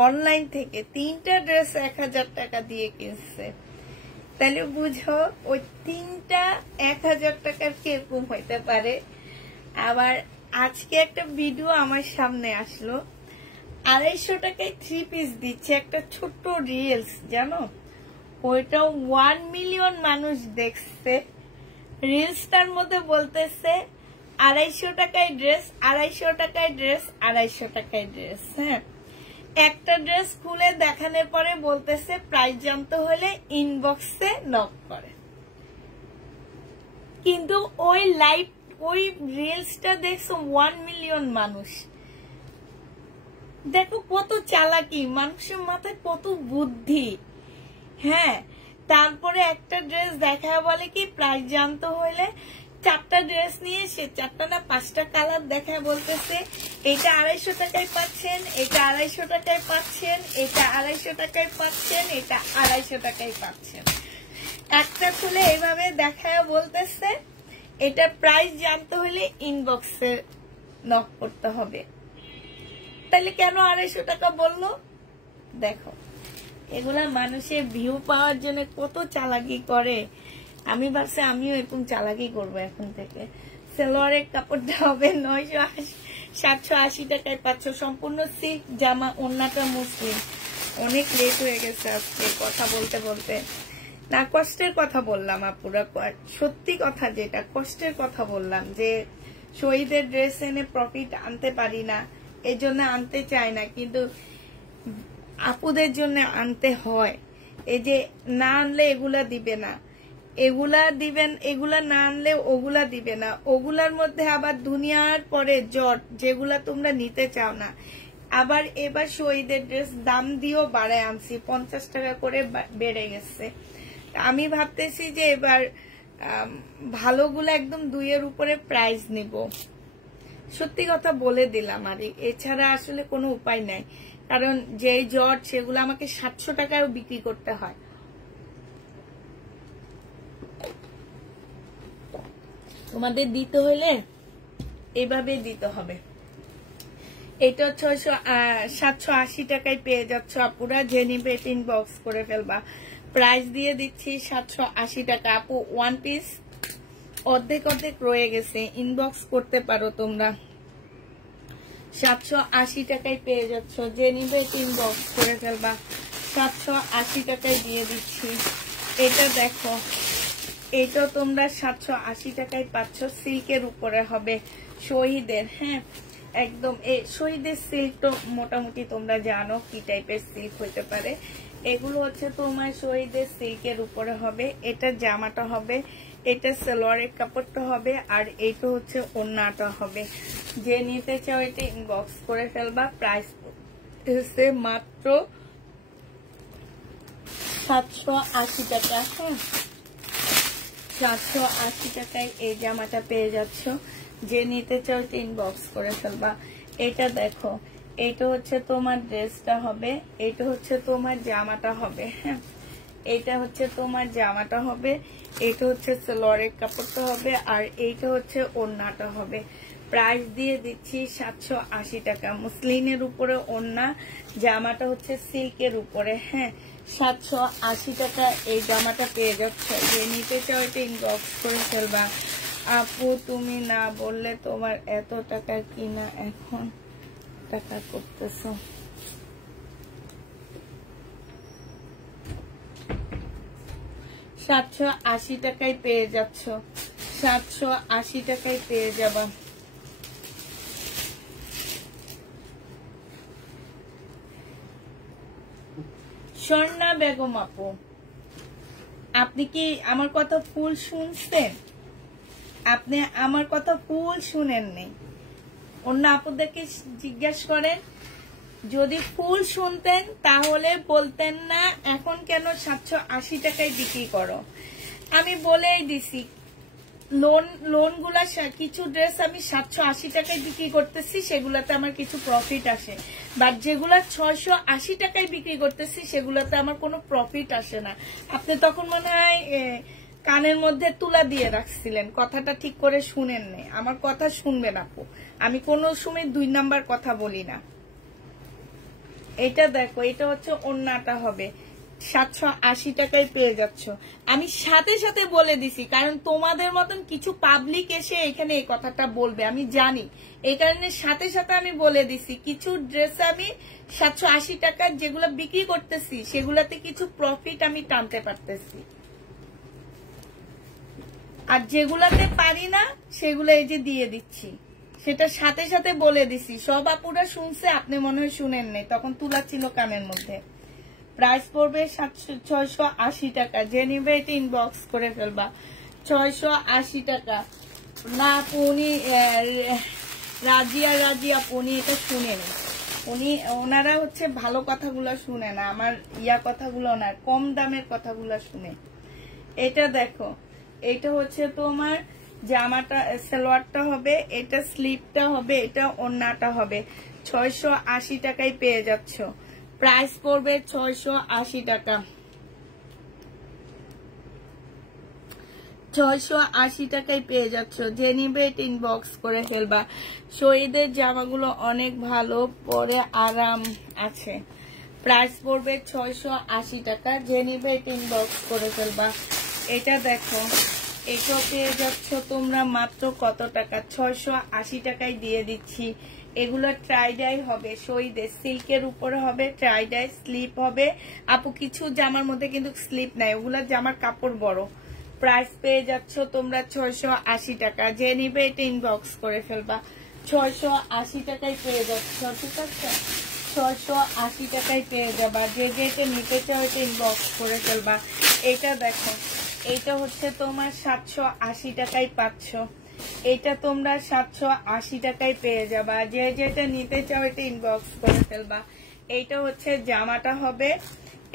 অনলাইন থেকে 3টা ড্রেস 1000 টাকা দিয়ে কিনছে। তাহলে বুঝো ওই 3টা 1000 টাকার কিরকম হইতে পারে। আবার আজকে একটা ভিডিও আমার সামনে আসলো, 250 টাকায় 3 পিস দিচ্ছে, একটা ছোট্ট রিলস, জানো? ওইটা 1 মিলিয়ন মানুষ দেখছে। রিলসটার মধ্যে বলতেছে 250 টাকায় ড্রেস, 250 টাকায় ড্রেস, 250 টাকায় ড্রেস। হ্যাঁ, একটা ড্রেস খুলে দেখানোর পরে বলতেছে প্রাইস জানতে হলে ইনবক্সে নক করে। কিন্তু ওই লাইভ, ওই রিলসটা দেখছো 1 মিলিয়ন মানুষ। দেখো কত চালাকি, মানুষের মাথায় কত বুদ্ধি। হ্যাঁ, তারপরে একটা ড্রেস দেখায় বলে কি প্রাইস জানতে হলে 4টা ড্রেস নিয়ে সে 4টা না 5টা কালার দেখায় বলতেছে এটা 250 টাকায় পাচ্ছেন, এটা 250 টাকায় পাচ্ছেন, এটা 250 টাকায় পাচ্ছেন, এটা 250 টাকায় পাচ্ছেন। একটা খুলে এইভাবে দেখায় বলতেছে এটা প্রাইস জানতে হলে ইনবক্সে নক করতে হবে। তাহলে কেন 250 টাকা বললো? দেখো, এগুলা মানুষের ভিউ পাওয়ার জন্য কত চালাকি করে। আমি ভাবছি আমিও এরকম চালাকি করবো এখন থেকে। সালোয়ারের কাপড়টা হবে 780 টাকায় পাচ্ছ, সম্পূর্ণ সিল্ক জামা, ওড়নাটা মুসলিম। অনেক লেট হয়ে গেছে আজকে কথা বলতে বলতে। না, কষ্টের কথা বললাম আপুরা, সত্যি কথা, যেটা কষ্টের কথা বললাম, যে শহীদের ড্রেস এনে প্রফিট আনতে পারি না, এই জন্য আনতে চাই না, কিন্তু আপুদের জন্য আনতে হয়। এই যে না আনলে এগুলা দিবে না, এগুলা দিবেন, এগুলা না আনলে ওগুলা দিবে না, ওগুলার মধ্যে আবার দুনিয়ার পরে জট, যেগুলা তোমরা নিতে চাও না। আবার এবার শহীদের ড্রেস দাম দিয়েও বাড়ায় আনছি, 50 টাকা করে বেড়ে গেছে। আমি ভাবতেছি যে এবার ভালোগুলো একদম 2-এর উপরে প্রাইস নিব। সত্যি কথা বলে দিলাম, আর এছাড়া আসলে কোনো উপায় নাই, কারণ যে জট সেগুলো আমাকে 700 টাকায়ও বিক্রি করতে হয়। তোমাদের দিতে হলে এভাবে দিতে হবে। এটা 780 টাকায় পেয়ে যাচ্ছ আপুরা, যে নিবে ইনবক্স করে ফেলবা। প্রাইস দিয়ে দিচ্ছি 780 টাকা। আপু 1 পিস অর্ধেক অর্ধেক রয়ে গেছে, ইনবক্স করতে পারো তোমরা। 780 টাকায় পেয়ে যাচ্ছ, যে নিবে ইনবক্স করে ফেলবা। 780 টাকায় দিয়ে দিচ্ছি। এটা দেখো, এটা তোমরা 780 টাকায় পাচ্ছ, সিল্কের উপরে হবে, শহীদের। হ্যাঁ, একদম এই শহীদের সিল্ক তো মোটামুটি তোমরা জানো কি টাইপের সিল্ক হইতে পারে। এগুলো হচ্ছে তোমার শহীদের সিল্কের উপরে হবে। এটা জামাটা হবে, এটা সালোয়ারের কাপড়টা হবে আর এইটা হচ্ছে ওড়নাটা হবে। যে নিতে চাও এটা ইনবক্স করে ফেলবা। প্রাইস হচ্ছে মাত্র 780 টাকা। হ্যাঁ, 780 টাকায় এই জামাটা পেয়ে যাচ্ছ। যে নিতে চাও এটা ইনবক্স করে ফেলবা। এটা দেখো, এটা হচ্ছে তোমার ড্রেসটা হবে, এটা হচ্ছে তোমার জামাটা হবে। হ্যাঁ, এটা হচ্ছে তোমার জামাটা হবে, এটা হচ্ছে সালোয়ারের কাপড়টা হবে আর এইটা হচ্ছে ওড়নাটা হবে। প্রাইস দিয়ে দিচ্ছি 780 টাকা। মুসলিনের উপরে ওড়না, জামাটা হচ্ছে সিল্কের উপরে। হ্যাঁ, 780 টাকা এই জামাটা পেয়ে যাচ্ছ। যে নিতে চাও এটা ইনবক্স করে ফেলবা। আপু তুমি না বললে তোমার এত টাকা কিনা এখন টাকা করতেছো। 780 টাকায় পেয়ে যাচ্ছ, 780 টাকায় পেয়ে যাবা। স্বর্ণা বেগম আপু, আপনি কি আমার কথা ফুল শুনছেন? আপনি আমার কথা ফুল শুনেননি। অন্য আপুদেরকে জিজ্ঞেস করেন, যদি ফুল শুনতেন তাহলে বলতেন না এখন কেন 780 টাকায় বিক্রি করো। আমি বলেই দিছি লোন গুলা কিছু ড্রেস আমি 780 টাকায় বিক্রি করতেছি, সেগুলাতে আমার কিছু প্রফিট আসে। বাট যেগুলা 680 টাকায় বিক্রি করতেছি সেগুলাতে আমার কোনো প্রফিট আসে না। আপনি তখন মনে হয় কানের মধ্যে তুলা দিয়ে রাখছিলেন, কথাটা ঠিক করে শুনেন নাই। আমার কথা শুনবেন আপু, আমি কোনো সময় 2 নাম্বার কথা বলি না। এটা দেখো, এটা হচ্ছে ওড়নাটা হবে, 780 টাকায় পেয়ে যাচ্ছ। আমি সাথে সাথে বলে দিছি, কারণ তোমাদের মতন কিছু পাবলিক এসে এখানে এই কথাটা বলবে আমি জানি, এই কারণে সাথে সাথে আমি বলে দিছি। কিছু ড্রেস আমি 780 টাকা যেগুলো বিক্রি করতেছি সেগুলাতে কিছু প্রফিট আমি টানতে পারতেছি, আর যেগুলাতে পারি না সেগুলো এই যে দিয়ে দিচ্ছি। সেটা সাথে সাথে বলে দিছি, সব আপুরা শুনছে, আপনি মনে হয় শুনেন নাই, তখন তুলা ছিল কানের মধ্যে। প্রাইস পড়বে 680 টাকা। যে নিবে এটা ইনবক্স করে ফেলবা। 680 টাকা। না আপু, উনি রাজিয়া আপু, উনি এটা শুনেন, ওনারা হচ্ছে ভালো কথাগুলো শুনে না, আমার কথাগুলো না, কম দামের কথাগুলো শুনে। এটা দেখো, এটা হচ্ছে তোমার জামাটা, সালোয়ারটা হবে, এটা স্লিপটা হবে, এটা ওড়নাটা হবে। 680 টাকায় পেয়ে যাচ্ছ। প্রাইস পড়বে 680 টাকা। 680 টাকায় পেয়ে যাচ্ছ। যে নিবে এটা ইনবক্স করে ফেলবা। শহীদের জামাগুলো অনেক ভালো, পরে আরাম আছে। প্রাইস পড়বে 680 টাকা। যে নিবে এটা ইনবক্স করে ফেলবা। এটা দেখো, এটা পেয়ে যাচ্ছ তোমরা মাত্র কত টাকা? 680 টাকায় দিয়ে দিচ্ছি। এগুলো ট্রাইডাই হবে, শহীদের সিল্কের উপরে হবে, ট্রাইডাই স্লিপ হবে। আপু কিছু জামার মধ্যে কিন্তু স্লিপ নাই, ওগুলা জামার কাপড় বড়। প্রাইস পেয়ে যাচ্ছ তোমরা 680 টাকা। যে নিবে এটা ইনবক্স করে ফেলবা। 680 টাকায় পেয়ে যাচ্ছ, ঠিক আছে? 680 টাকায় পেয়ে যাবা। যে যেটা নিতে চাও এটা ইনবক্স করে ফেলবা। এটা দেখো, এটা হচ্ছে তোমার 780 টাকায় পাচ্ছ। এটা তোমরা 780 টাকায় পেয়ে যাবা। যে যেটা নিতে চাও এটা ইনবক্স করে ফেলবা। এইটা হচ্ছে জামাটা হবে,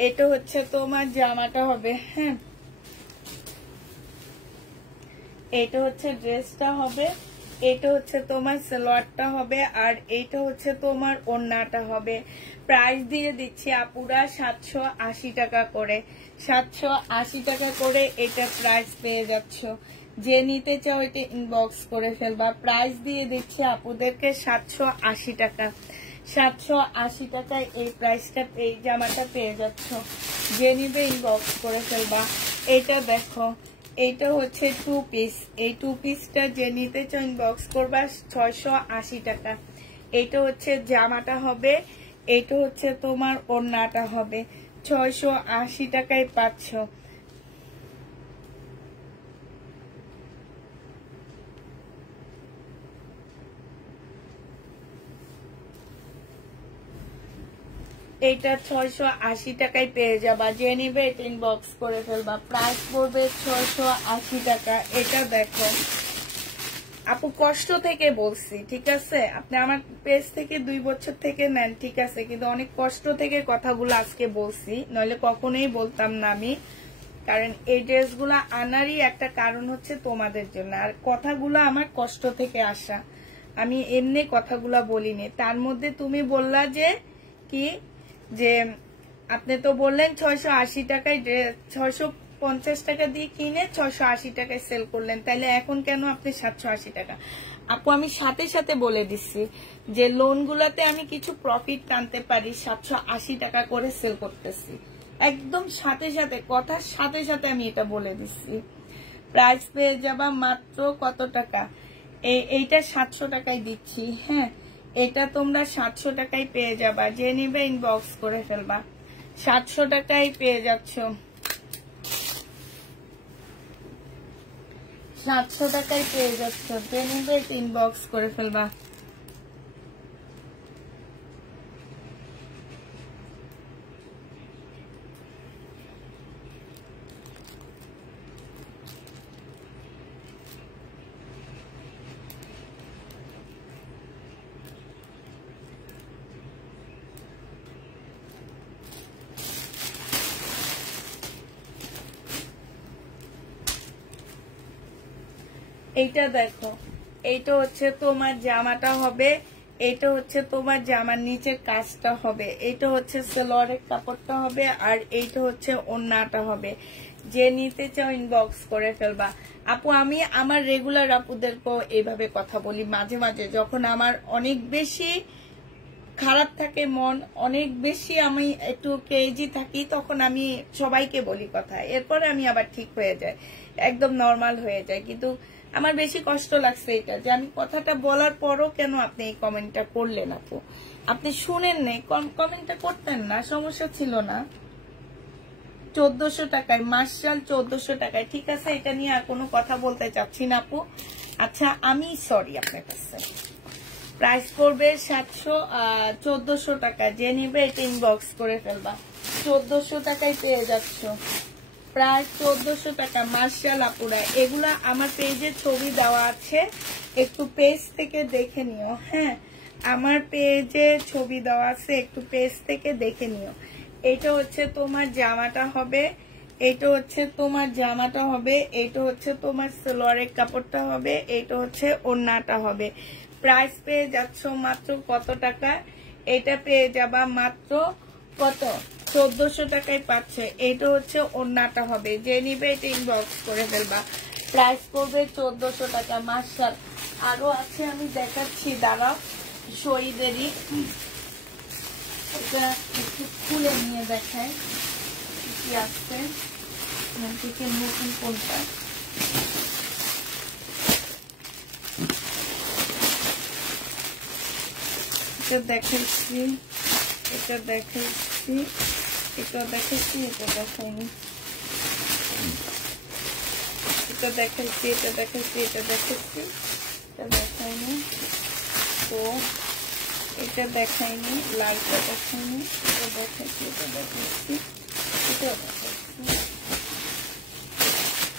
এটা হচ্ছে তোমার জামাটা হবে। হ্যাঁ, এটা হচ্ছে ড্রেসটা হবে, এটা হচ্ছে তোমার সালোয়ারটা হবে, আর এইটা হচ্ছে তোমার ওড়নাটা হবে। প্রাইস দিয়ে দিচ্ছি আপুরা 780 টাকা করে। 780 টাকা করে এটা প্রাইস পেয়ে যাচ্ছ। যে নিতে চাও এটা ইনবক্স করে ফেলবা। প্রাইস দিয়ে দিচ্ছি আপুদেরকে 780 টাকা। 780 টাকায় এই প্রাইসটা, এই জামাটা পেয়ে যাচ্ছ। যে নিবে ইনবক্স করে ফেলবা। এটা দেখো, এইটা হচ্ছে 2 পিস। এই 2 পিসটা যে নিতে চাও ইনবক্স করবা। 680 টাকা। এইটা হচ্ছে জামাটা হবে, এইটা হচ্ছে তোমার ওড়নাটা হবে। 680 টাকায় পাচ্ছ। এটা 680 টাকায় পেয়ে যাবা, যে নিবে এটা ইনবক্স করে ফেলবা। প্রাইস পড়বে 680 টাকা। এটা দেখো আপু, কষ্ট থেকে বলছি, ঠিক আছে? আপনি আমার পেজ থেকে 2 বছর থেকে নেন, ঠিক আছে, কিন্তু অনেক কষ্ট থেকে কথাগুলো আজকে বলছি, নইলে কখনোই বলতাম না আমি। কারণ এই ড্রেসগুলো আনারই একটা কারণ হচ্ছে তোমাদের জন্য, আর কথাগুলো আমার কষ্ট থেকে আসা, আমি এমনি কথাগুলা বলিনি। তার মধ্যে তুমি বললা যে কি, যে আপনি তো বললেন 680 টাকায় 650 টাকা দিয়ে কিনে 680 টাকায় সেল করলেন, তাইলে এখন কেন আপনি 780 টাকা? আপু আমি সাথে সাথে বলে দিচ্ছি যে লোনগুলাতে আমি কিছু প্রফিট টানতে পারি, 780 টাকা করে সেল করতেছি, একদম সাথে সাথে, কথার সাথে সাথে আমি এটা বলে দিচ্ছি। প্রাইস পেয়ে যাবা মাত্র কত টাকা? এইটা 700 টাকায় দিচ্ছি, হ্যাঁ, এটা তোমরা 700 টাকায় পেয়ে যাবা, যে নিবে ইনবক্স করে ফেলবা। 700 টাকায় পেয়ে যাচ্ছ, 700 টাকায় পেয়ে যাচ্ছ, যে নিবে ইনবক্স করে ফেলবা। এইটা দেখো, এইটা হচ্ছে তোমার জামাটা হবে, এইটা হচ্ছে তোমার জামার নিচের কাজটা হবে, এইটা হচ্ছে সালোয়ারের কাপড়টা হবে, আর এইটা হচ্ছে ওড়নাটা হবে। যে নিতে চাও ইনবক্স করে ফেলবা। আপু আমি আমার রেগুলার আপুদেরকেও এইভাবে কথা বলি মাঝে মাঝে, যখন আমার অনেক বেশি খারাপ থাকে মন, অনেক বেশি আমি একটু ক্রেজি থাকি, তখন আমি সবাইকে বলি কথা, এরপরে আমি আবার ঠিক হয়ে যায়, একদম নর্মাল হয়ে যায়। কিন্তু আমার বেশি কষ্ট লাগছে এটা, যে আমি কথাটা বলার পরও কেন আপনি এই কমেন্টটা করলেন। আপু আপনি শুনেন নেই, কমেন্টটা করতেন না, সমস্যা ছিল না। 1400 টাকায় মার্শাল, 1400 টাকায়, ঠিক আছে, এটা নিয়ে আর কোনো কথা বলতে চাচ্ছি না আপু। আচ্ছা আমি সরি আপনার কাছে। প্রাইস পড়বে 1400 টাকা, যে নিবে এটা ইনবক্স করে ফেলবা। 1400 টাকায় পেয়ে যাচ্ছ, প্রায় 1400 টাকা। মার্শাল আপুরা, এগুলা আমার পেজে ছবি দেওয়া আছে, একটু পেজ থেকে দেখে নিও, হ্যাঁ, আমার পেজে ছবি দেওয়া আছে, একটু পেজ থেকে দেখে নিও। এটা হচ্ছে তোমার জামাটা হবে, এইটা হচ্ছে তোমার জামাটা হবে, এইটা হচ্ছে তোমার সালোয়ারের কাপড়টা হবে, এইটা হচ্ছে ওড়নাটা হবে। প্রাইস পেয়ে যাচ্ছ মাত্র কত টাকা? এটা পেয়ে যাবা মাত্র কত? 1400 টাকায় পাচ্ছে। এইটা হচ্ছে ওড়নাটা হবে, যে নিবে এটা ইনবক্স করে ফেলবা। প্রাইস পড়বে 1400 টাকা। মার্শাল আরো আছে, আমি দেখাচ্ছি, দাঁড়াও, শহীদেরই, এটা একটু খুলে নিয়ে দেখায় কি আসছে, থেকে নতুন কোনটা। এটা দেখাচ্ছি, এটা দেখাচ্ছি, এটা দেখাচ্ছি, এটা দেখাইনি, এটা দেখাচ্ছি, এটা দেখাচ্ছি, এটা দেখাচ্ছি, এটা দেখাইনি, তো এটা দেখাইনি, লালটা দেখাইনি, এটা দেখাচ্ছি, এটা দেখাচ্ছি, এটা দেখাচ্ছি,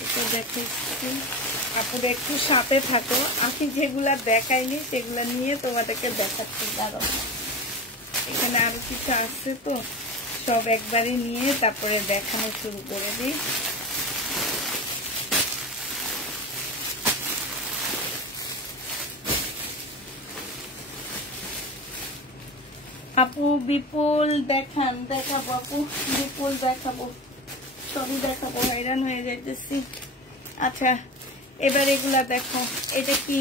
এটা দেখাচ্ছি। আপুরা একটু সাথে থাকো, আমি যেগুলা দেখাইনি সেগুলা নিয়ে তোমাদেরকে দেখাচ্ছি। দাঁড়াও, এখানে আরো কিছু আসছে, তো সব একবারই নিয়ে তারপরে দেখানো শুরু করে দিই। আপু বিপুল দেখান, দেখাবো আপু, বিপুল দেখাবো, সবই দেখাবো, হয়রান হয়ে যাইতেছি। আচ্ছা এবার এগুলা দেখো, এটা কি?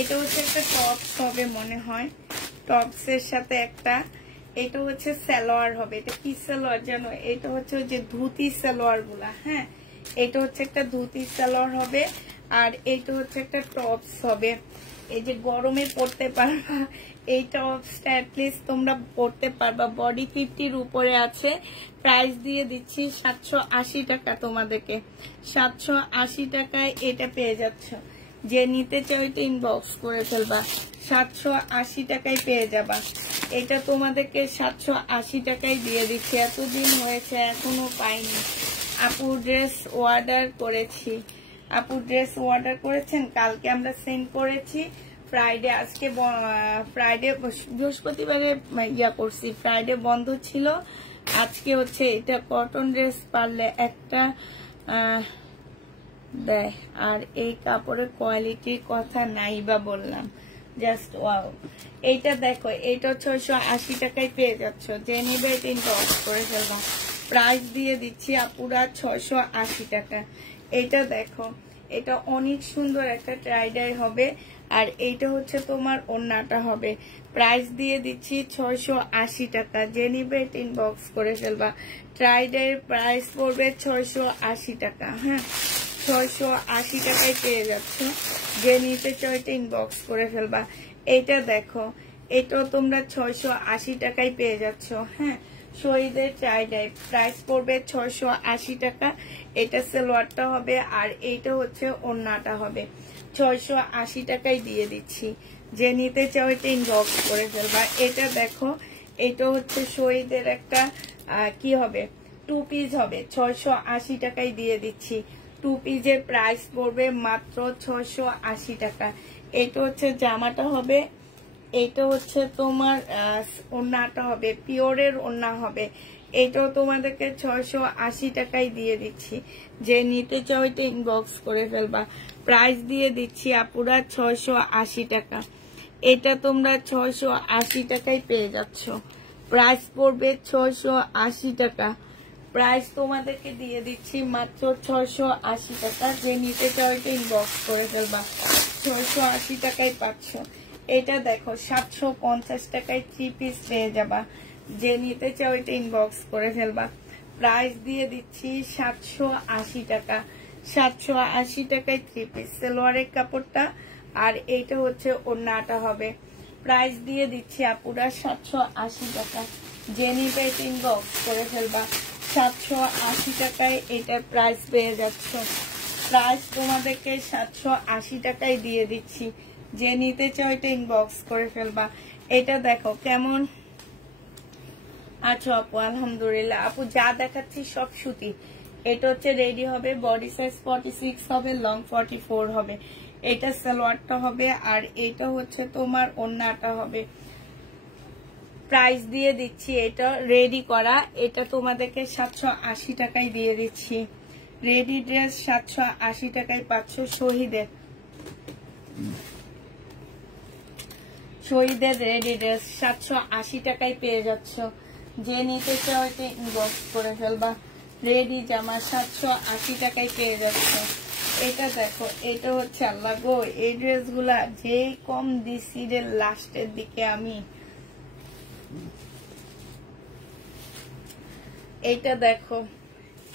এটা হচ্ছে একটা টপস হবে মনে হয়, টপস এর সাথে একটা, এটা হচ্ছে সালোয়ার হবে। এটা কি সালোয়ার জানো? এটা হচ্ছে যে ধুতি সালোয়ার গুলা, হ্যাঁ, এটা হচ্ছে একটা ধুতি সালোয়ার হবে, আর এইটা হচ্ছে একটা টপস হবে। এই যে গরমে পরতে পারবা এই টপসটা, অ্যাটলিস্ট তোমরা পরতে পারবা। বডি 50-র উপরে আছে। প্রাইস দিয়ে দিচ্ছি 780 টাকা তোমাদেরকে। 780 টাকায় এটা পেয়ে যাচ্ছ, যে নিতে চাও এটা ইনবক্স করে ফেলবা। 780 টাকায় পেয়ে যাবা। এটা তোমাদেরকে 780 টাকায় দিয়ে দিচ্ছি। এতদিন হয়েছে এখনো পাইনি। আপু ড্রেস অর্ডার করেছি। আপু ড্রেস অর্ডার করেছেন, কালকে আমরা সেন্ড করেছি। ফ্রাইডে, আজকে ফ্রাইডে বৃহস্পতিবারে করছি, ফ্রাইডে বন্ধ ছিল। আজকে হচ্ছে এটা কটন ড্রেস পারলে একটা দেয়, আর এই কাপড়ের কোয়ালিটির কথা নাই বা বললাম, জাস্ট ওয়াও। এইটা দেখো, এটা 680 টাকায় পেয়ে যাচ্ছ, যে নিবে ইনবক্স করে ফেলবা। প্রাইস দিয়ে দিচ্ছি আপুরা 680 টাকা। এটা দেখো, এটা অনেক সুন্দর একটা ট্রাইডাই হবে, আর এইটা হচ্ছে তোমার ওড়নাটা হবে। প্রাইস দিয়ে দিচ্ছি 680 টাকা, যে নিবে ইনবক্স করে ফেলবা। ট্রাইডাই প্রাইস পড়বে 680 টাকা। হ্যাঁ, 680 টাকায় পেয়ে যাচ্ছ, যে নিতে চাও এটা ইনবক্স করে ফেলবা। এটা দেখো, এটাও তোমরা 680 টাকায় পেয়ে যাচ্ছ। হ্যাঁ, শহীদের ট্রাইডাই প্রাইস পড়বে 680 টাকা। এটা সালোয়ারটা হবে, আর এইটা হচ্ছে ওড়নাটা হবে। 680 টাকায় দিয়ে দিচ্ছি, যে নিতে চাও এটা ইনবক্স করে ফেলবা। এটা দেখো, এটা হচ্ছে শহীদের একটা কি হবে, 2 পিস হবে। 680 টাকায় দিয়ে দিচ্ছি। 2 পিসের প্রাইস পড়বে মাত্র 680 টাকা। এটা হচ্ছে জামাটা হবে, এটা হচ্ছে তোমার ওড়নাটা হবে, পিওরের ওড়না হবে। এটাও তোমাদেরকে 680 টাকায় দিয়ে দিচ্ছি, যে নিতে চাও এটা ইনবক্স করে ফেলবা। প্রাইস দিয়ে দিচ্ছি আপুরা 680 টাকা। এটা তোমরা 680 টাকায় পেয়ে যাচ্ছ। প্রাইস পড়বে 680 টাকা। প্রাইস তোমাদেরকে দিয়ে দিচ্ছি মাত্র 680 টাকা, যে নিতে চাও এটা ইনবক্স করে ফেলবা। 680 টাকায় পাচ্ছ। এটা দেখো, 750 টাকায় 3 পিস পেয়ে যাবা, যে নিতে চাও এটা ইনবক্স করে ফেলবা। প্রাইস দিয়ে দিচ্ছি 780 টাকা। 780 টাকায় 3 পিস, সালোয়ারের কাপড়টা, আর এইটা হচ্ছে ওড়নাটা হবে। প্রাইস দিয়ে দিচ্ছি আপুরা 780 টাকা, যে নিতে এটা ইনবক্স করে ফেলবা। 780 টাকায় এটার প্রাইস পেয়ে যাচ্ছ। প্রাইস তোমাদেরকে 780 টাকায় দিয়ে দিচ্ছি, যে নিতে চাও এটা ইনবক্স করে ফেলবা। এটা দেখো কেমন আচ্ছা আপু, আলহামদুলিল্লাহ। আপু যা দেখাচ্ছি সব সুতি। এটা হচ্ছে রেডি হবে, বডি সাইজ 46 হবে, লং 44 হবে। এটা সালোয়ারটা হবে, আর এটা হচ্ছে তোমার ওড়নাটা হবে। প্রাইস দিয়ে দিচ্ছি, এটা রেডি করা, এটা তোমাদেরকে 780 টাকায় দিয়ে দিচ্ছি। রেডি ড্রেস 780 টাকায় পাচ্ছ। শহীদের রেডি ড্রেস 780 টাকায় পেয়ে যাচ্ছ, যে নিতে চাও এটা ইনবক্স করে ফেলবা। রেডি জামা 780 টাকায় পেয়ে যাচ্ছ। এটা দেখো, এটা হচ্ছে আল্লাহ গো, এই ড্রেসগুলা যে কম দিছি রে লাস্টের দিকে আমি। এটা দেখো,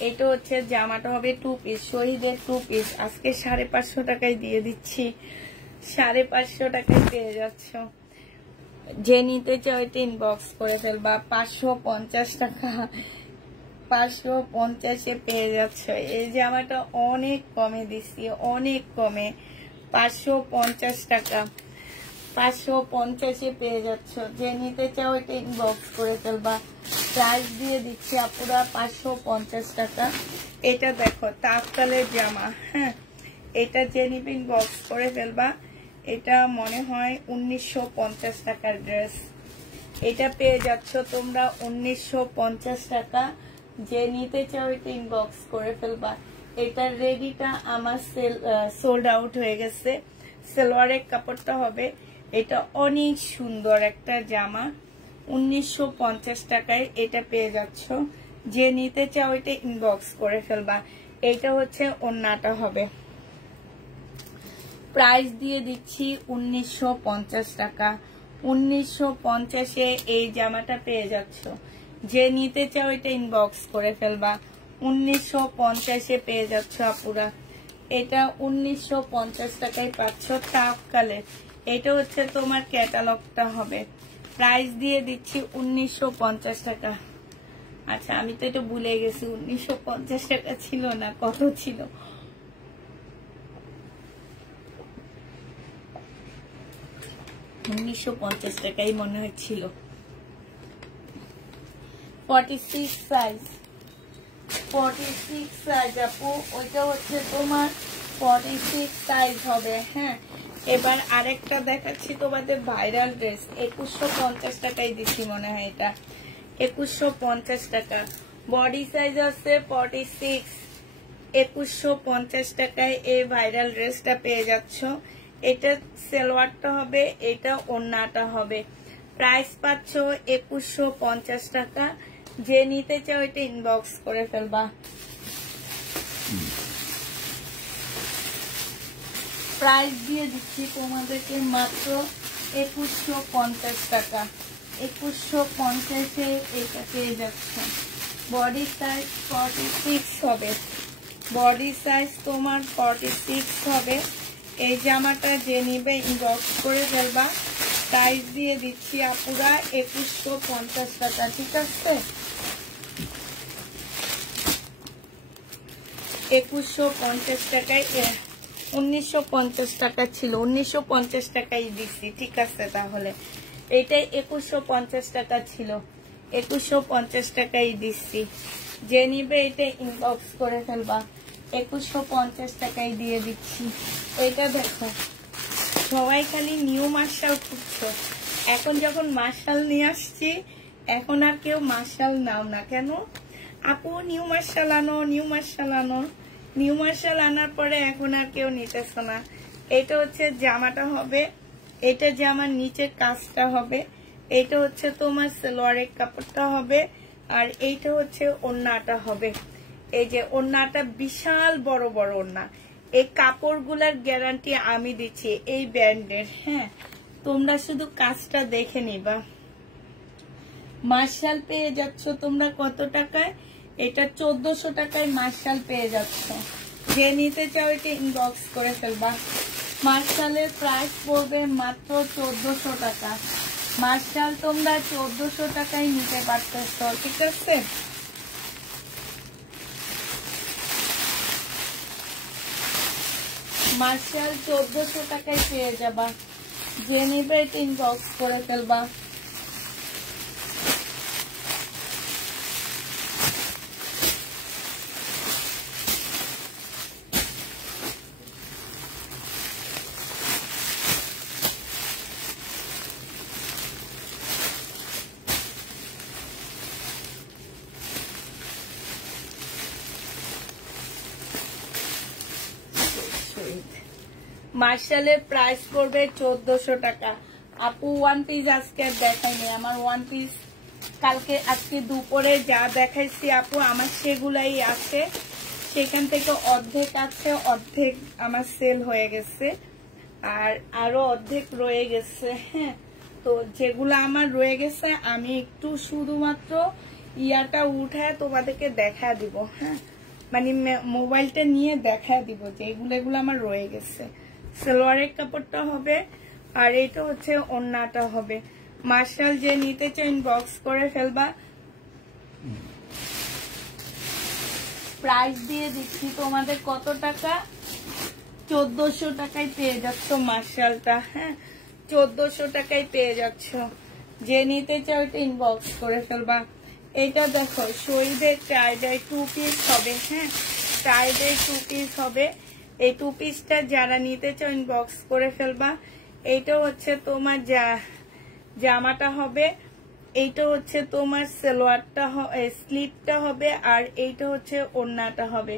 এটা হচ্ছে জামাটা হবে 2 পিস, শহীদের 2 পিস। আজকে 550 টাকায় দিয়ে দিচ্ছি, 550 টাকায় পেয়ে যাচ্ছ, যে নিতে চাও এটা ইনবক্স করে ফেলবা। 550 টাকা, 550-এ পেয়ে যাচ্ছ। এই জামাটা অনেক কমে দিচ্ছি, অনেক কমে, 550 টাকা। 550-এ পেয়ে যাচ্ছ, যে নিতে চাও এটা ইনবক্স করে ফেলবা। প্রাইস দিয়ে দিচ্ছি আপুরা 550 টাকা। এটা দেখো, তাফতালের জামা। হ্যাঁ, এটা যে নিবে ইনবক্স করে ফেলবা। এটা মনে হয় 1950 টাকার ড্রেস। এটা পেয়ে যাচ্ছ তোমরা 1950 টাকা, যে নিতে চাও এটা ইনবক্স করে ফেলবা। এটার রেডিটা আমার সোল্ড আউট হয়ে গেছে। সালোয়ারের কাপড়টা হবে, এটা অনেক সুন্দর একটা জামা, 1950 টাকায় এটা পেয়ে যাচ্ছ, যে নিতে চাও এটা ইনবক্স করে ফেলবা। এটা হচ্ছে ওড়নাটা হবে। প্রাইস দিয়ে দিচ্ছি 1950 টাকা। 1950-এ এই জামাটা পেয়ে যাচ্ছ, যে নিতে চাও এটা ইনবক্স করে ফেলবা। 1950-এ পেয়ে যাচ্ছ আপুরা। এটা 1950 টাকায় পাচ্ছ, টাফ কালের। এটা হচ্ছে তোমার ক্যাটালগটা হবে। প্রাইস দিয়ে দিচ্ছি 1950 টাকা। আচ্ছা, আমি তো এটা ভুলে গেছি, 1950 টাকা ছিল না, কত ছিল? 1950 টাকাই মনে হচ্ছিল। 46 সাইজ, 46 সাইজ আপু, ওইটা হচ্ছে তোমার 46 সাইজ হবে। হ্যাঁ, এবার আরেকটা দেখাচ্ছি তোমাদের ভাইরাল ড্রেস, 2150 টাকায় দিচ্ছি মনে হয়, এটা 2150 টাকা। বডি সাইজ আছে 46, 2150 টাকায় এই ভাইরাল ড্রেসটা পেয়ে যাচ্ছ। এটা সালোয়ারটা হবে, এটা ওড়নাটা হবে। প্রাইস পাচ্ছ 2150 টাকা। যে নিতে চাও এটা ইনবক্স করে ফেলবা। প্রাইস দিয়ে দিচ্ছি তোমাদেরকে মাত্র 2150 টাকা। 2150-এ এটা পেয়ে যাচ্ছে। বডি সাইজ 46 হবে, বডি সাইজ তোমার 46 হবে। এই জামাটা যে নিবে ইনবক্স করে ফেলবা। প্রাইস দিয়ে দিচ্ছি আপুরা 2150 টাকা, ঠিক আছে? 2150 টাকায়, 1950 টাকা ছিল, 1950 টাকাই দিচ্ছি, ঠিক আছে? তাহলে এটাই 2150 টাকা ছিল, 2150 টাকাই দিচ্ছি। যে নিবে এটা ইনবক্স করে ফেলবা। 2150 টাকায় দিয়ে দিচ্ছি। এটা দেখো, সবাই খালি নিউ মার্শাল খুঁজছো। এখন যখন মার্শাল নিয়ে আসছি, এখন আর কেউ মার্শাল নাও না কেন? আপু নিউ মার্শাল আনো, নিউ মার্শাল আনো। নিউ মার্শাল আনার পরে এখন আর কেউ নিতেছ না। এটা হচ্ছে জামাটা হবে, এটা জামার নিচের কাজটা হবে, এটা হচ্ছে তোমার সালোয়ারের কাপড়টা হবে, আর এইটা হচ্ছে ওড়নাটা হবে। এই যে ওড়নাটা বিশাল বড় বড় ওড়না। এই কাপড়গুলার গ্যারান্টি আমি দিচ্ছি এই ব্র্যান্ডের। হ্যাঁ, তোমরা শুধু কাজটা দেখে নিবা। মার্শাল পেয়ে যাচ্ছ তোমরা কত টাকায়? এটা 1400 টাকায় মার্শাল পেয়ে যাচ্ছ। যে নিতে চাও এটা ইনবক্স করে ফেলবা। মার্শালের প্রাইস পড়বে মাত্র 1400 টাকা। মার্শাল তোমরা 1400 টাকায় নিতে পারতেছ, ঠিক আছে? মার্শাল 1400 টাকায় পেয়ে যাবা। যে নিবে এটা ইনবক্স করে ফেলবা। মার্শালের প্রাইস পড়বে 1400 টাকা। আপু ওয়ান পিস আজকে আর দেখাইনি, আমার ওয়ান পিস কালকে আজকে দুপুরে যা দেখাইছি আপু আমার সেগুলাই আছে। সেখান থেকে অর্ধেক আছে, অর্ধেক আমার সেল হয়ে গেছে, আর আরো অর্ধেক রয়ে গেছে। হ্যাঁ, তো যেগুলো আমার রয়ে গেছে আমি একটু শুধুমাত্র ইয়াটা উঠায় তোমাদেরকে দেখা দিব। হ্যাঁ, মানে মোবাইলটা নিয়ে দেখা দিব যে এগুলো আমার রয়ে গেছে। সালোয়ারের কাপড়টা হবে, আর এটা হচ্ছে ওড়নাটা হবে। মার্শাল যে নিতে চাই ইনবক্স করে ফেলবা। প্রাইস দিয়ে দিচ্ছি তোমাদের কত টাকা? 1400 টাকায় পেয়ে যাচ্ছ মার্শালটা। হ্যাঁ, 1400 টাকায় পেয়ে যাচ্ছ। যে নিতে চাও এটা ইনবক্স করে ফেলবা। এটা দেখো শহীদের টাইডাই 2 পিস হবে। হ্যাঁ, টাইডাই 2 পিস হবে। এই 2 পিসটা যারা নিতে চাও ইনবক্স করে ফেলবা। এইটা হচ্ছে তোমার জামাটা হবে, এইটা হচ্ছে তোমার সালোয়ারটা, স্লিপটা হবে, আর এইটা হচ্ছে ওড়নাটা হবে।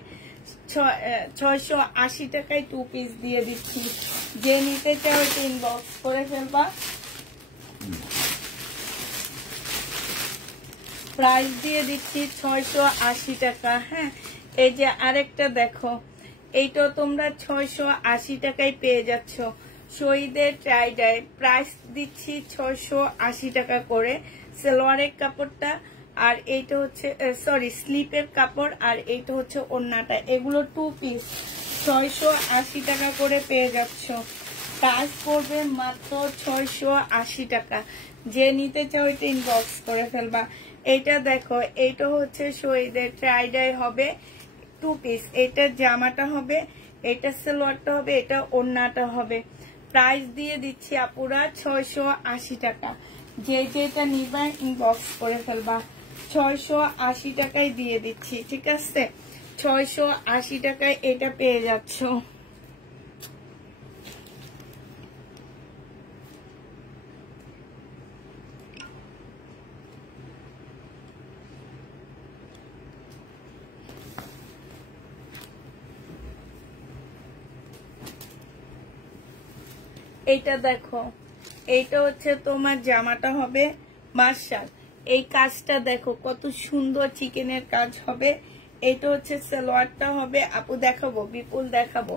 680 টাকায় 2 পিস দিয়ে দিচ্ছি। যে নিতে চাও এটা ইনবক্স করে ফেলবা। প্রাইস দিয়ে দিচ্ছি 680 টাকা। হ্যাঁ, এই যে আরেকটা দেখো, এইটা তোমরা 680 টাকায় পেয়ে যাচ্ছ। শহীদের টাইডাই প্রাইস দিচ্ছি 680 টাকা করে। সালোয়ারের কাপড়টা, আর এইটা হচ্ছে সরি স্লিপের কাপড়, আর এইটা হচ্ছে ওড়নাটা। এগুলো 2 পিস 680 টাকা করে পেয়ে যাচ্ছ। প্রাইস পড়বে মাত্র 680 টাকা। যে নিতে চাও এটা ইনবক্স করে ফেলবা। এইটা দেখো, এইটা হচ্ছে শহীদের টাইডাই হবে 2 পিস। এটা জামাটা হবে, এটা সালোয়ারটা হবে, এটা ওড়নাটা হবে। প্রাইস দিয়ে দিচ্ছি আপুরা 680 টাকা। যে যেটা নিবা ইনবক্স করে ফেলবা। 680 টাকায় দিয়ে দিচ্ছি, ঠিক আছে? 680 টাকায় এটা পেয়ে যাচ্ছ। এইটা দেখো, এইটা হচ্ছে তোমার জামাটা হবে মার্শাল। এই কাজটা দেখো কত সুন্দর চিকেনের কাজ হবে। এটা হচ্ছে সালোয়ারটা হবে, আপু দেখাবো, বিপুল দেখাবো।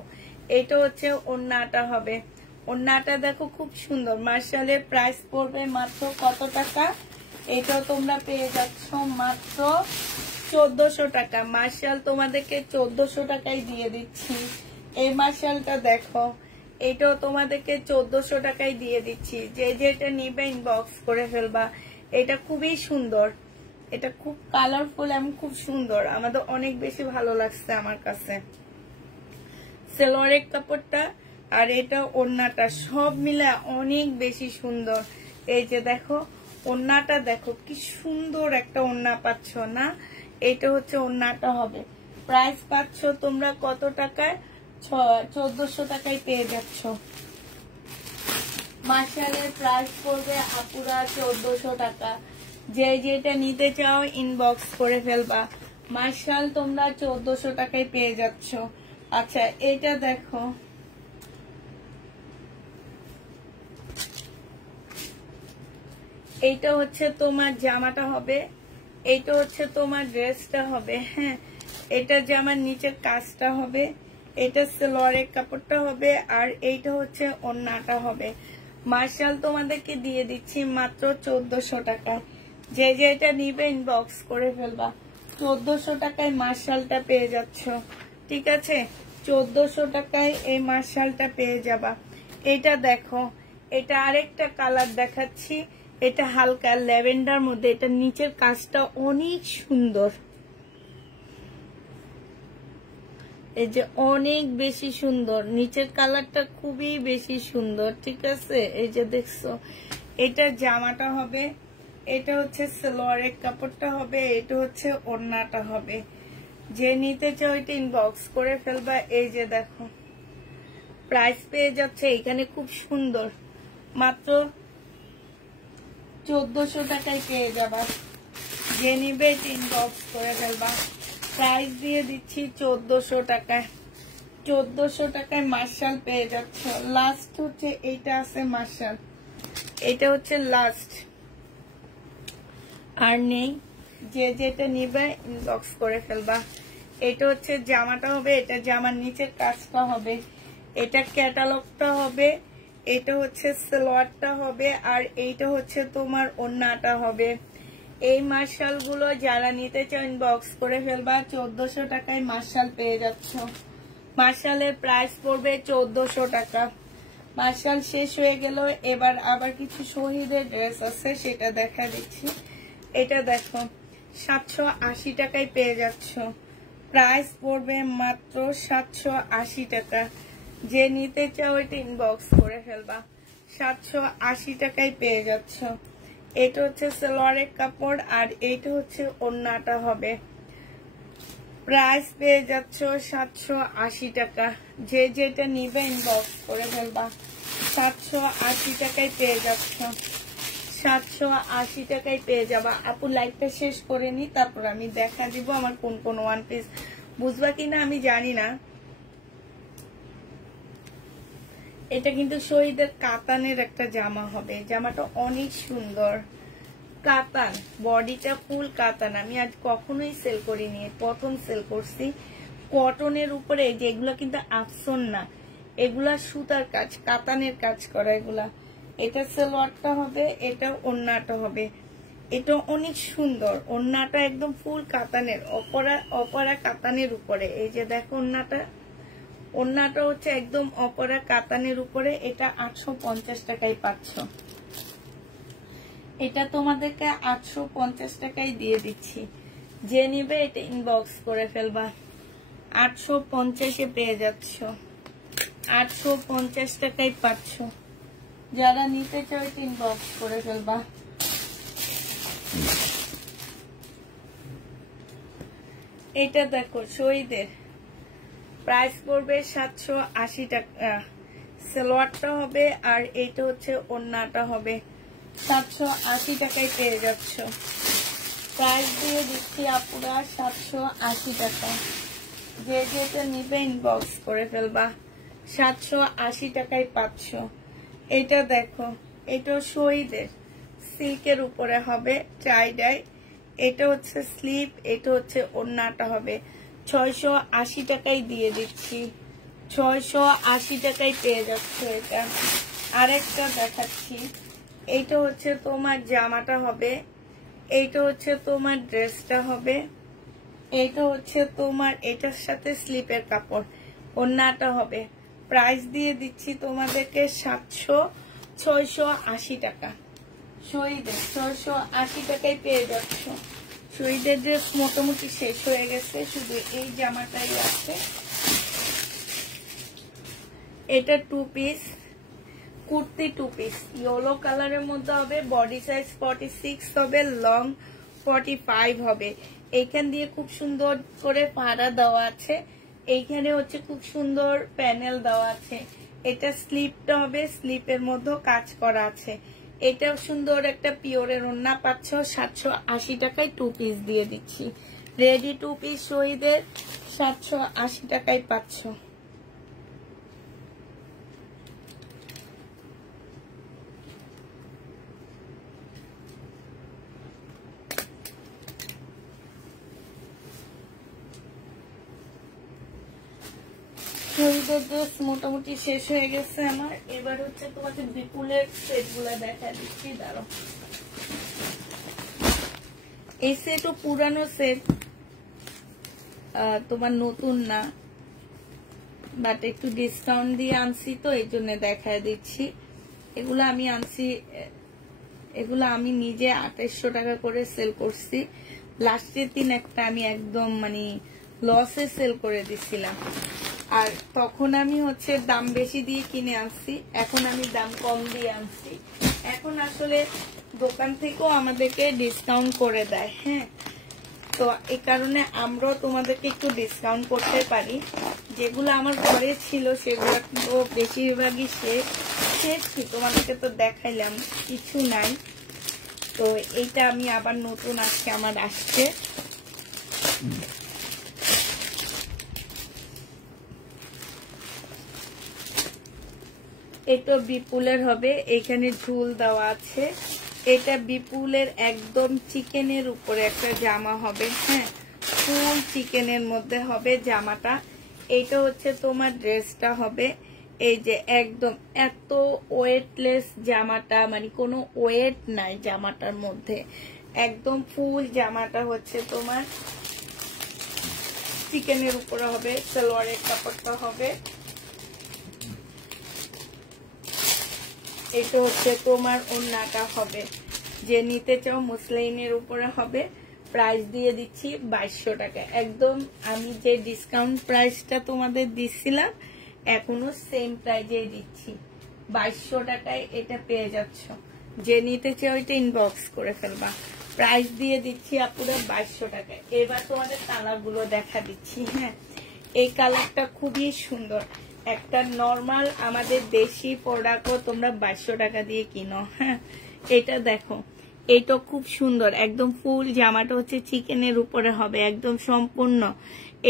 এটা হচ্ছে ওড়নাটা হবে, ওড়নাটা দেখো খুব সুন্দর। মার্শালের প্রাইস পড়বে মাত্র কত টাকা? এটা তোমরা পেয়ে যাচ্ছ মাত্র 1400 টাকা। মার্শাল তোমাদেরকে 1400 টাকায় দিয়ে দিচ্ছি। এই মার্শালটা দেখো, এটাও তোমাদেরকে 1400 টাকায় দিয়ে দিচ্ছি। যে যেটা নিবে ইনবক্স করে ফেলবা। এটা খুবই সুন্দর, এটা খুব কালারফুল এবং খুব সুন্দর, আমাদের অনেক বেশি ভালো লাগছে আমার কাছে। সালোয়ারের কাপড়টা আর এটা ওড়নাটা সব মিলে অনেক বেশি সুন্দর। এই যে দেখো ওড়নাটা দেখো কি সুন্দর একটা ওড়না পাচ্ছ না? এটা হচ্ছে ওড়নাটা হবে। প্রাইস পাচ্ছ তোমরা কত টাকায়? 1400 টাকায় পেয়ে যাচ্ছ। মার্শালের প্রাইস পড়বে আপুরা 1400 টাকা। যে যেটা নিতে চাও ইনবক্স করে ফেলবা। মার্শাল তোমরা 1400 টাকায় পেয়ে যাচ্ছ। আচ্ছা এটা দেখো, এইটা হচ্ছে তোমার জামাটা হবে, এইটা হচ্ছে তোমার ড্রেসটা হবে। হ্যাঁ, এটা জামার নিচের কাজটা হবে, এটা সালোয়ারের কাপড়টা হবে, আর এইটা হচ্ছে ওড়নাটা হবে। মার্শাল তোমাদেরকে দিয়ে দিচ্ছি মাত্র 1400 টাকা। যে যেটা নিবে ইনবক্স করে ফেলবা। 1400 টাকায় মার্শালটা পেয়ে যাচ্ছ, ঠিক আছে? 1400 টাকায় এই মার্শালটা পেয়ে যাবা। এটা দেখো, এটা আরেকটা কালার দেখাচ্ছি। এটা হালকা ল্যাভেন্ডার মধ্যে, এটা নিচের কাজটা অনেক সুন্দর, এই যে অনেক বেশি সুন্দর, নিচের কালারটা খুবই বেশি সুন্দর, ঠিক আছে? এই যে দেখছো, এটা জামাটা হবে, এটা হচ্ছে সালোয়ারের কাপড়টা হবে, এটা হচ্ছে ওড়নাটা হবে। যে নিতে চাও এটা ইনবক্স করে ফেলবা। এই যে দেখো প্রাইস পেয়ে যাচ্ছে এখানে খুব সুন্দর, মাত্র 1400 টাকায় পেয়ে যাবা। যে নিবে এটা ইনবক্স করে ফেলবা। প্রাইস দিয়ে দিচ্ছি 1400 টাকায়। 1400 টাকায় মার্শাল পেয়ে যাচ্ছ। লাস্ট হচ্ছে এইটা আছে মার্শাল, এটা হচ্ছে লাস্ট, আর নেই। যে যেটা নিবে ইনবক্স করে ফেলবা। এটা হচ্ছে জামাটা হবে, এটা জামার নিচের কাজটা হবে, এটা ক্যাটালগটা হবে, এটা হচ্ছে সালোয়ারটা হবে, আর এইটা হচ্ছে তোমার ওড়নাটা হবে। এই মার্শাল গুলো যারা নিতে চাও ইনবক্স করে ফেলবা। 1400 টাকায় মার্শাল পেয়ে যাচ্ছ। মার্শালের প্রাইস পড়বে 1400 টাকা। মার্শাল শেষ হয়ে গেল, এবার আবার কিছু শহীদের ড্রেস আছে সেটা দেখা দিচ্ছি। এটা দেখো 780 টাকায় পেয়ে যাচ্ছ। প্রাইস পড়বে মাত্র 780 টাকা। যে নিতে চাও এটা ইনবক্স করে ফেলবা। 780 টাকায় পেয়ে যাচ্ছ। এটা হচ্ছে সালোয়ারের কাপড়, আর এইটা হচ্ছে ওড়নাটা হবে। প্রাইস পেয়ে যাচ্ছ 780 টাকা। যে যেটা নিবে ইনবক্স করে ফেলবা। 780 টাকায় পেয়ে যাচ্ছ। 780 টাকায় পেয়ে যাবা। আপু লাইভটা শেষ করে নি, তারপর আমি দেখা দিব আমার কোন কোন ওয়ান পিস বুঝবা কিনা আমি জানি না। এটা কিন্তু শহীদের কাতানের একটা জামা হবে। জামাটা অনেক সুন্দর, কাতান, বডিটা ফুল কাতান। আমি আজ কখনোই সেল করিনি, প্রথম সেল করছি। কটনের উপরে, যেগুলো কিন্তু আফসন না, এগুলা সুতার কাজ, কাতানের কাজ করা এগুলা। এটা সালোয়ারটা হবে, এটা ওড়নাটা হবে। এটা অনেক সুন্দর, ওড়নাটা একদম ফুল কাতানের, অপরা কাতানের উপরে। এই যে দেখো ওড়নাটা, ওড়নাটা হচ্ছে একদম অপরা কাতানের উপরে। এটা 850 টাকায় পাচ্ছ। এটা তোমাদেরকে 850 টাকায় দিয়ে দিচ্ছি। যে নিবে এটা ইনবক্স করে ফেলবা। 850-এ পেয়ে যাচ্ছ। 850 টাকায় পাচ্ছ। যারা নিতে চাও এটা ইনবক্স করে ফেলবা। এটা দেখো শহীদের প্রাইস পড়বে 780 টাকা, সালোয়ারটা হবে আর এইটা হচ্ছে ওড়নাটা হবে 780 টাকায় পেয়ে যাচ্ছ। প্রাইস দিয়ে দিচ্ছি আপুরা 780 টাকা। যে যেটা নিবে ইনবক্স করে ফেলবা, 780 টাকায় পাচ্ছ। এটা দেখো, এটা শহীদের সিল্কের উপরে হবে টাই ডাই, এটা হচ্ছে স্লিপ, এটা হচ্ছে ওড়নাটা হবে 680 টাকায় দিয়ে দিচ্ছি, 680 টাকায় পেয়ে যাচ্ছে এটা। আরেকটা দেখাচ্ছি, এইটা হচ্ছে তোমার জামাটা হবে, এইটা হচ্ছে তোমার ড্রেসটা হবে, এইটা হচ্ছে তোমার এটার সাথে স্লিপের কাপড়, ওড়নাটা হবে। প্রাইস দিয়ে দিচ্ছি তোমাদেরকে 680 টাকা। শহীদের 680 টাকায় পেয়ে যাচ্ছ। শহীদের ড্রেস মোটামুটি শেষ হয়ে গেছে, শুধু এই জামাটাই আছে। এটা 2 পিস কুর্তি, 2 পিস ইয়েলো কালারের মধ্যে হবে, বডি সাইজ 46 হবে, লং 45 হবে। এইখান দিয়ে খুব সুন্দর করে পাড়া দেওয়া আছে, এইখানে হচ্ছে খুব সুন্দর প্যানেল দেওয়া আছে। এটা স্লিপটা হবে, স্লিপের মধ্যে কাজ করা আছে। এটাও সুন্দর একটা পিওরের ওড়না পাচ্ছ, 780 টাকায় 2 পিস দিয়ে দিচ্ছি। রেডি 2 পিস শহীদের 780 টাকায় পাচ্ছ। শহীদের ড্রেস মোটামুটি শেষ হয়ে গেছে আমার। এবার হচ্ছে তোমাদের বিপুলের সেট গুলা দেখা দিচ্ছি, দাঁড়ো। এই সেটও পুরানো সেট, তোমার নতুন না, বাট একটু ডিসকাউন্ট দিয়ে আনছি তো এই জন্য দেখা দিচ্ছি। এগুলো আমি আনছি, এগুলো আমি নিজে 2800 টাকা করে সেল করছি। লাস্টের দিন একটা আমি একদম মানে লসে সেল করে দিছিলাম, আর তখন আমি হচ্ছে দাম বেশি দিয়ে কিনে আনছি, এখন আমি দাম কম দিয়ে আনছি। এখন আসলে দোকান থেকেও আমাদেরকে ডিসকাউন্ট করে দেয়, হ্যাঁ, তো এই কারণে আমরাও তোমাদেরকে একটু ডিসকাউন্ট করতে পারি। যেগুলো আমার ঘরে ছিল সেগুলো তো বেশিরভাগই শেষ, তোমাদেরকে তো দেখাইলাম, কিছু নাই। তো এইটা আমি আবার নতুন আজকে আমার আসছে। এটা বিপুলের হবে, এখানে ঝুল দেওয়া আছে। এটা বিপুলের একদম চিকেনের উপরে একটা জামা হবে, হ্যাঁ, ফুল চিকেনের মধ্যে হবে জামাটা। এইটা হচ্ছে তোমার ড্রেসটা হবে। এই যে একদম এত ওয়েটলেস জামাটা, মানে কোনো ওয়েট নাই জামাটার মধ্যে, একদম ফুল জামাটা হচ্ছে তোমার চিকেনের উপরে হবে। সালোয়ারের কাপড়টা হবে, এটা হচ্ছে তোমার ওড়নাটা হবে। যে নিতে চাও মুসলিনের উপরে হবে। প্রাইস দিয়ে দিচ্ছি 2200 টাকা, একদম আমি যে ডিসকাউন্ট প্রাইসটা তোমাদের দিচ্ছিলাম এখনো সেম প্রাইজে দিচ্ছি, 2200 টাকায় এটা পেয়ে যাচ্ছ। যে নিতে চাও এটা ইনবক্স করে ফেলবা। প্রাইস দিয়ে দিচ্ছি আপুরা 2200 টাকায়। এবার তোমাদের কালার গুলো দেখা দিচ্ছি, হ্যাঁ, এই কালারটা খুবই সুন্দর। একটা নরমাল আমাদের দেশি প্রোডাক্টও তোমরা 2200 টাকা দিয়ে কিনো, হ্যাঁ, এটা দেখো, এটা খুব সুন্দর, একদম ফুল জামাটা হচ্ছে চিকেনের উপরে হবে একদম সম্পূর্ণ।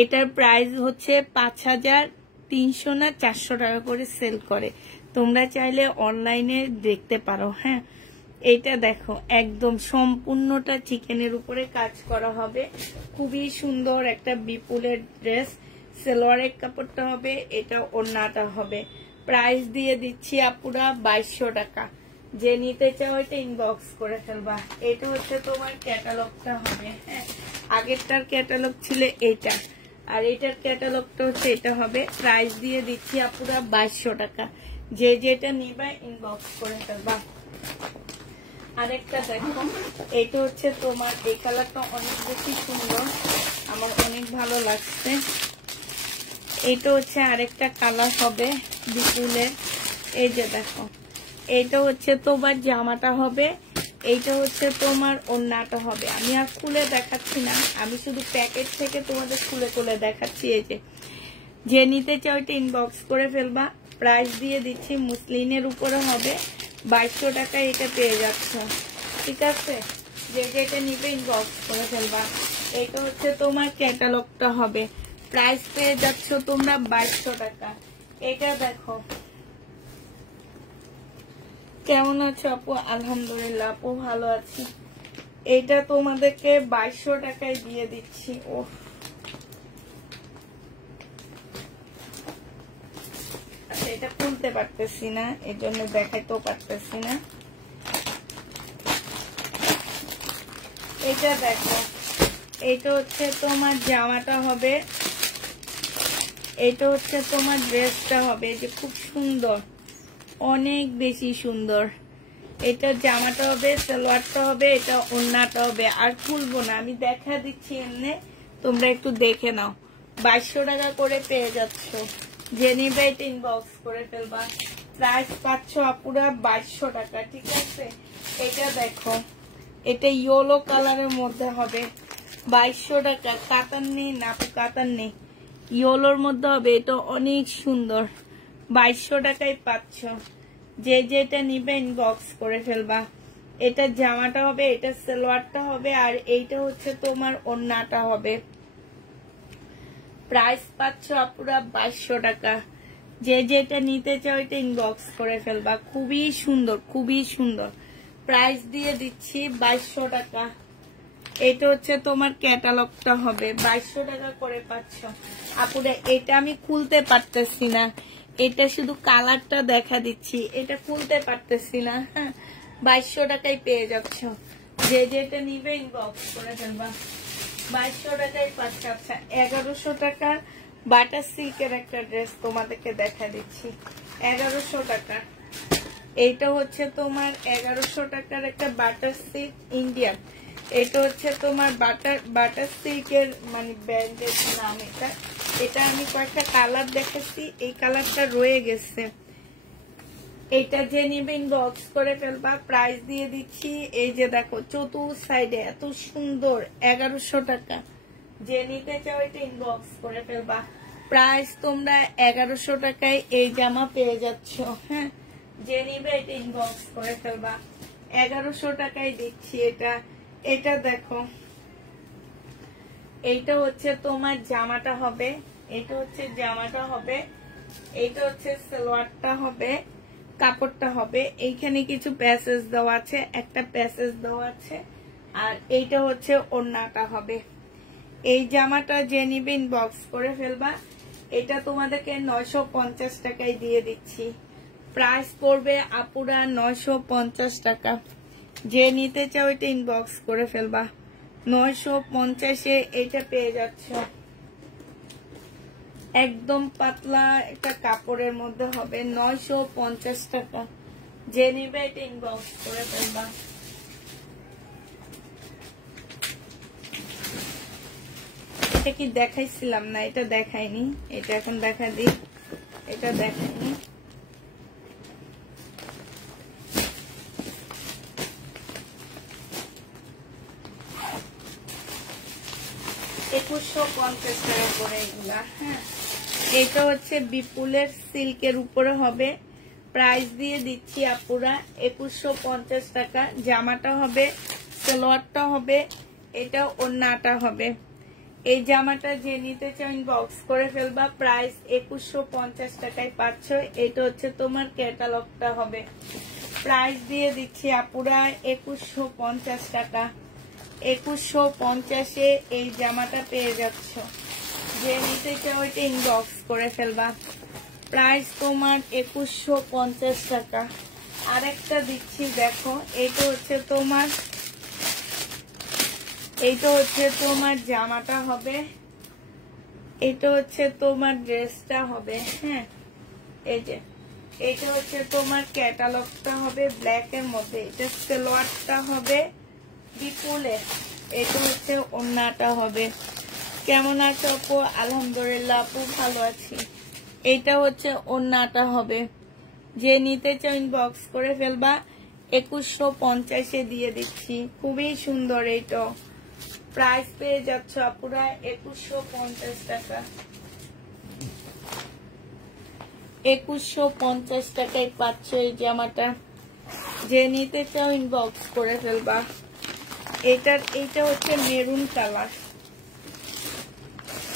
এটার প্রাইস হচ্ছে 5300 না 400 টাকা করে সেল করে, তোমরা চাইলে অনলাইনে দেখতে পারো, হ্যাঁ। এটা দেখো একদম সম্পূর্ণটা চিকেনের উপরে কাজ করা হবে, খুবই সুন্দর একটা বিপুলের ড্রেস। সালোয়ারের কাপড়টা হবে, এটা ওড়নাটা হবে। প্রাইস দিয়ে দিচ্ছি আপুরা 2200 টাকা। যে নিতে চাও এটা ইনবক্স করে ফেলবা। এটা হচ্ছে তোমার ক্যাটালগটা হবে, হ্যাঁ, আগেরটার ক্যাটালগ ছিল এইটা, আর এটার ক্যাটালগটা হচ্ছে এটা হবে। প্রাইস দিয়ে দিচ্ছি আপুরা 2200 টাকা। যে যেটা নিবা ইনবক্স করে ফেলবা। আরেকটা দেখো, এটা হচ্ছে তোমার এই কালারটা অনেক বেশি সুন্দর, আমার অনেক ভালো লাগছে। এটা হচ্ছে আরেকটা কালার হবে বিপুলের। এই যে দেখো, এটা হচ্ছে তোমার জামাটা হবে, এইটা হচ্ছে তোমার ওড়নাটা হবে। আমি আর খুলে দেখাচ্ছি না, আমি শুধু প্যাকেট থেকে তোমাদের খুলে খুলে দেখাচ্ছি। এই যে নিতে চাও এটা ইনবক্স করে ফেলবা। প্রাইস দিয়ে দিচ্ছি, মুসলিনের উপরে হবে 2200 টাকায় এটা পেয়ে যাচ্ছ। ঠিক আছে, যে যেটা নিবে ইনবক্স করে ফেলবা। এটা হচ্ছে তোমার ক্যাটালগটা হবে, প্রাইস পেয়ে যাচ্ছ তোমরা 2200 টাকা। এটা দেখো কেমন আছো আপু? আলহামদুলিল্লাহ আপু ভালো আছি। এটা তোমাদেরকে 2200 টাকায় দিয়ে দিচ্ছি। ও আচ্ছা, এটা খুলতে পারতেছি না, এর জন্য দেখাইতেও পারতেছি না। এটা দেখো, এটা হচ্ছে তোমার জামাটা হবে, এটা হচ্ছে তোমার ড্রেসটা হবে। যে খুব সুন্দর, অনেক বেশি সুন্দর। এটা জামাটা হবে, সালোয়ারটা হবে, এটা ওড়নাটা হবে। আর খুলবো না, আমি দেখা দিচ্ছি এমনি, তোমরা একটু দেখে নাও। 2200 টাকা করে পেয়ে যাচ্ছ। যে নিবে এটা ইনবক্স করে ফেলবা। প্রাইস পাচ্ছ আপুরা 2200 টাকা। ঠিক আছে, এটা দেখো, এটা ইয়েলো কালারের মধ্যে হবে 2200 টাকা। কাতান নেই না আপু, কাতান নেই, ইয়েলোর মধ্যে হবে। এটা অনেক সুন্দর, 2200 টাকায় পাচ্ছ। যে যেটা নিবে ইনবক্স করে ফেলবা। এটা জামাটা হবে, এটা সালোয়ারটা হবে, আর এইটা হচ্ছে তোমার ওড়নাটা হবে। প্রাইস পাচ্ছ আপুরা 2200 টাকা। যে যেটা নিতে চাও এটা ইনবক্স করে ফেলবা। খুবই সুন্দর, খুবই সুন্দর। প্রাইস দিয়ে দিচ্ছি 2200 টাকা। এটা হচ্ছে তোমার ক্যাটালগটা হবে, 2200 টাকা করে পাচ্ছ আপুরা। এটা আমি খুলতে পারতেছি না, এটা শুধু কালারটা দেখা দিচ্ছি, এটা খুলতে পারতেছি না। হ্যাঁ, 2200 টাকায় পেয়ে যাচ্ছ। যে যেটা নিবে ইনবক্স করে ফেলবা। 2200 টাকায় পাচ্ছ। আচ্ছা, 1100 টাকার বাটার সিল্কের একটা ড্রেস তোমাদেরকে দেখা দিচ্ছি, 1100 টাকা। এইটা হচ্ছে তোমার 1100 টাকার একটা বাটার সিল্ক ইন্ডিয়ান। এটা হচ্ছে তোমার বাটার সিল্কের মানে ব্র্যান্ডের নাম এটা। এটা আমি কয়েকটা কালার দেখেছি, এই কালারটা রয়ে গেছে। এটা যে নিবে ইনবক্স করে ফেলবা। প্রাইস দিয়ে দিচ্ছি, এই যে দেখো চতুর সাইডে এত সুন্দর, 1100 টাকা। যে নিতে চাও এটা ইনবক্স করে ফেলবা। প্রাইস তোমরা 1100 টাকায় এই জামা পেয়ে যাচ্ছ। হ্যাঁ, যে নিবে এটা ইনবক্স করে ফেলবা। 1100 টাকায় দিচ্ছি এটা। এটা দেখো, এইটা হচ্ছে তোমার জামাটা হবে, এটা হচ্ছে জামাটা হবে, এইটা হচ্ছে সালোয়ারটা হবে, কাপড়টা হবে। এইখানে কিছু প্যাসেজ দেওয়া আছে, একটা প্যাসেজ দেওয়া আছে, আর এইটা হচ্ছে ওড়নাটা হবে। এই জামাটা যে নিবে ইনবক্স করে ফেলবা। এটা তোমাদেরকে 950 টাকায় দিয়ে দিচ্ছি। প্রাইস পড়বে আপুরা 950 টাকা। যে নিতে চাও এটা ইনবক্স করে ফেলবা। 950-এ এটা পেয়ে যাচ্ছ। একদম পাতলা একটা কাপড়ের মধ্যে হবে, 950 টাকা। যে নিবে এটা ইনবক্স করে ফেলবা। এটা কি দেখাইছিলাম না? এটা দেখাইনি, এটা এখন দেখা দিই। এটা দেখাইনি। $2150 টাকা করে এগুলা। হ্যাঁ, এটা হচ্ছে বিপুলের সিল্কের উপরে হবে। প্রাইস দিয়ে দিচ্ছি আপুরা 2150 টাকা। জামাটা হবে, সালোয়ারটা হবে, এটা ওড়নাটা হবে। এই জামাটা যে নিতে চাও ইনবক্স করে ফেলবা। প্রাইস 2150 টাকায় পাচ্ছ। এটা হচ্ছে তোমার ক্যাটালগটা হবে। প্রাইস দিয়ে দিচ্ছি আপুরা 2150 টাকা। 2150-এ এই জামাটা পেয়ে যাচ্ছ। যে নিতে চাও এটা ইনবক্স করে ফেলবা। প্রাইস তোমার 2150 টাকা। আরেকটা দিচ্ছি দেখো, এইটা হচ্ছে তোমার জামাটা হবে, এটা হচ্ছে তোমার ড্রেসটা হবে। হ্যাঁ, এই যে এটা হচ্ছে তোমার ক্যাটালগটা হবে ব্ল্যাক এর মধ্যে। এটা সালোয়ারটা হবে বিপুলের, এটা হচ্ছে ওড়নাটা হবে। কেমন আছো আপু? আলহামদুলিল্লাহ আপু ভালো আছি। এটা হচ্ছে ওড়নাটা হবে। যে নিতে চাও ইনবক্স করে ফেলবা। 2150 দিয়ে দিচ্ছি। খুবই সুন্দর এইটা, প্রাইস পেয়ে যাচ্ছ আপুরা 2150 টাকা। 2150 টাকায় পাচ্ছ এই জামাটা। যে নিতে চাও ইনবক্স করে ফেলবা। এইটা হচ্ছে মেরুন কালার,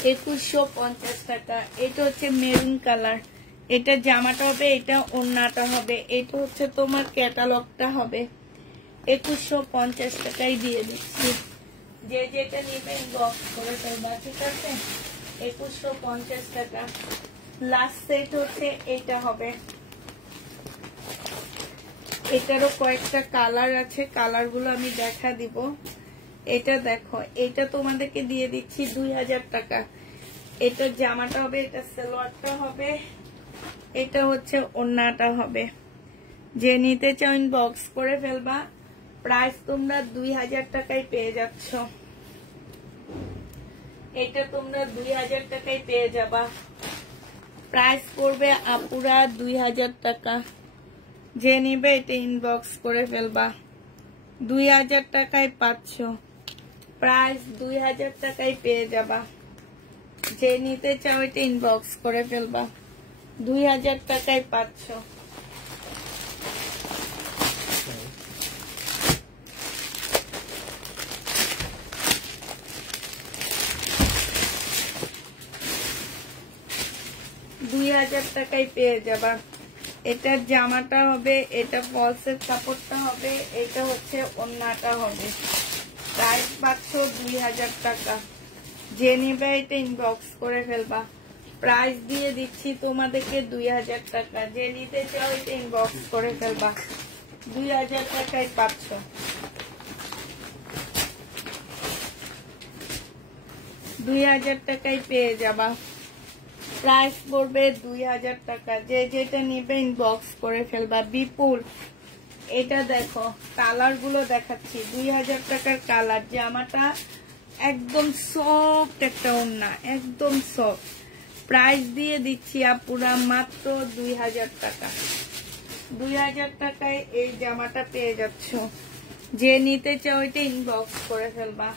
2150 টাকা। এটা হচ্ছে মেরুন কালার, এটা জামাটা হবে, এটা ওড়নাটা হবে, এটা হচ্ছে তোমার ক্যাটালগটা হবে। 2150 টাকায় দিয়ে দিচ্ছি। যে যেটা নিবে ইনবক্স করে ফেলবা, ঠিক আছে? 2150 টাকা। লাস্ট সেট হচ্ছে এটা হবে। এটারও কয়েকটা কালার আছে, কালার গুলো আমি দেখা দিব। এটা দেখো, এটা তোমাদেরকে দিয়ে দিচ্ছি 2000 টাকা। এটা জামাটা হবে, এটা সালোয়ারটা হবে, এটা হচ্ছে ওড়নাটা হবে। যে নিতে চাও ইনবক্স করে ফেলবা। প্রাইস তোমরা 2000 টাকায় পেয়ে যাচ্ছ। এটা তোমরা 2000 টাকায় পেয়ে যাবা। প্রাইস পড়বে আপুরা 2000 টাকা। যে নিবে এটা ইনবক্স করে ফেলবা। 2000 টাকায় পাচ্ছ। প্রাইস 2000 টাকায় পেয়ে যাবা। যে নিতে চাও এটা ইনবক্স করে ফেলবা। 2000 টাকায় পাচ্ছ। টাকায় পেয়ে যাবা। এটার জামাটা হবে, এটা ফলসের কাপড়টা হবে, এটা হচ্ছে ওড়নাটা হবে। প্রাইস পাচ্ছ 2000 টাকা। যে নিবে এটা ইনবক্স করে ফেলবা। প্রাইস দিয়ে দিচ্ছি তোমাদেরকে 2000 টাকা। যে নিতে চাও এটা ইনবক্স করে ফেলবা। 2000 টাকায় পাচ্ছ। 2000 টাকায় পেয়ে যাবা। প্রাইস পড়বে 2000 টাকা। যে যেটা নিবে ইনবক্স করে ফেলবা। বিপুল, এটা দেখো, কালার গুলো দেখাচ্ছি। 2000 টাকার কালার। জামাটা একদম সফট একটা ওড়না, একদম সফট। প্রাইস দিয়ে দিচ্ছি আপুরা মাত্র 2000 টাকা। 2000 টাকায় এই জামাটা পেয়ে যাচ্ছ। যে নিতে চাও এটা ইনবক্স করে ফেলবা।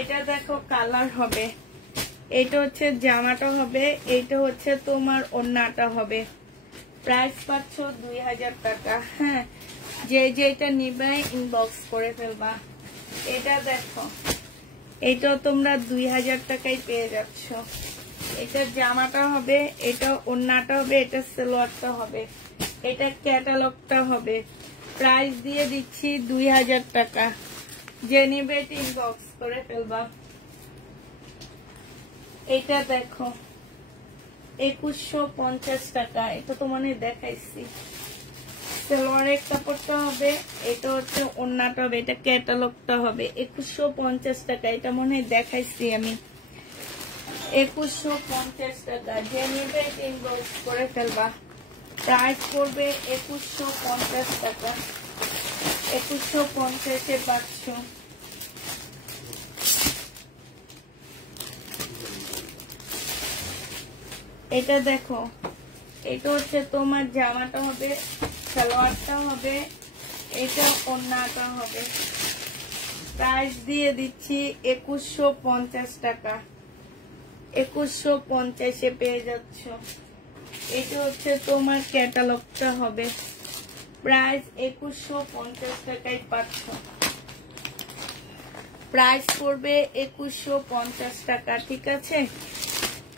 এটা দেখো কালার হবে, এটা হচ্ছে জামাটা হবে, এটা হচ্ছে তোমার ওড়নাটা হবে। প্রাইস পাচ্ছ 2000 টাকা। হ্যাঁ, যে যেটা নিবে ইনবক্স করে ফেলবা। এটা দেখো, এটাও তোমরা 2000 টাকায় পেয়ে যাচ্ছ। এটা জামাটা হবে, এটা ওড়নাটা হবে, এটা সালোয়ারটা হবে, এটা ক্যাটালগটা হবে। প্রাইস দিয়ে দিচ্ছি 2000 টাকা। যে নিবে এটা ইনবক্স করে ফেলবা। এটা দেখো 2150 টাকা। এটা তো মানে দেখাইছি। সালোয়ারের কাপড়টা হবে, এটা হচ্ছে ওড়নাটা হবে, এটা ক্যাটালগটা হবে। 2150 টাকা। এটা মনে হয় দেখাইছি আমি। 2150 টাকা। যে নিবে এটা ইনবক্স করে ফেলবা। প্রাইস পড়বে 2150 টাকা। 2150-এ পাচ্ছ। এটা দেখো, এটা হচ্ছে তোমার জামাটা হবে, সালোয়ারটা হবে, এটা ওড়নাটা হবে। প্রাইস দিয়ে দিচ্ছি 2150 টাকা। 2150-এ পেয়ে যাচ্ছ। এটা হচ্ছে তোমার ক্যাটালগটা হবে। প্রাইস 2150 টাকায় পাচ্ছ। প্রাইস পড়বে 2150 টাকা। ঠিক আছে,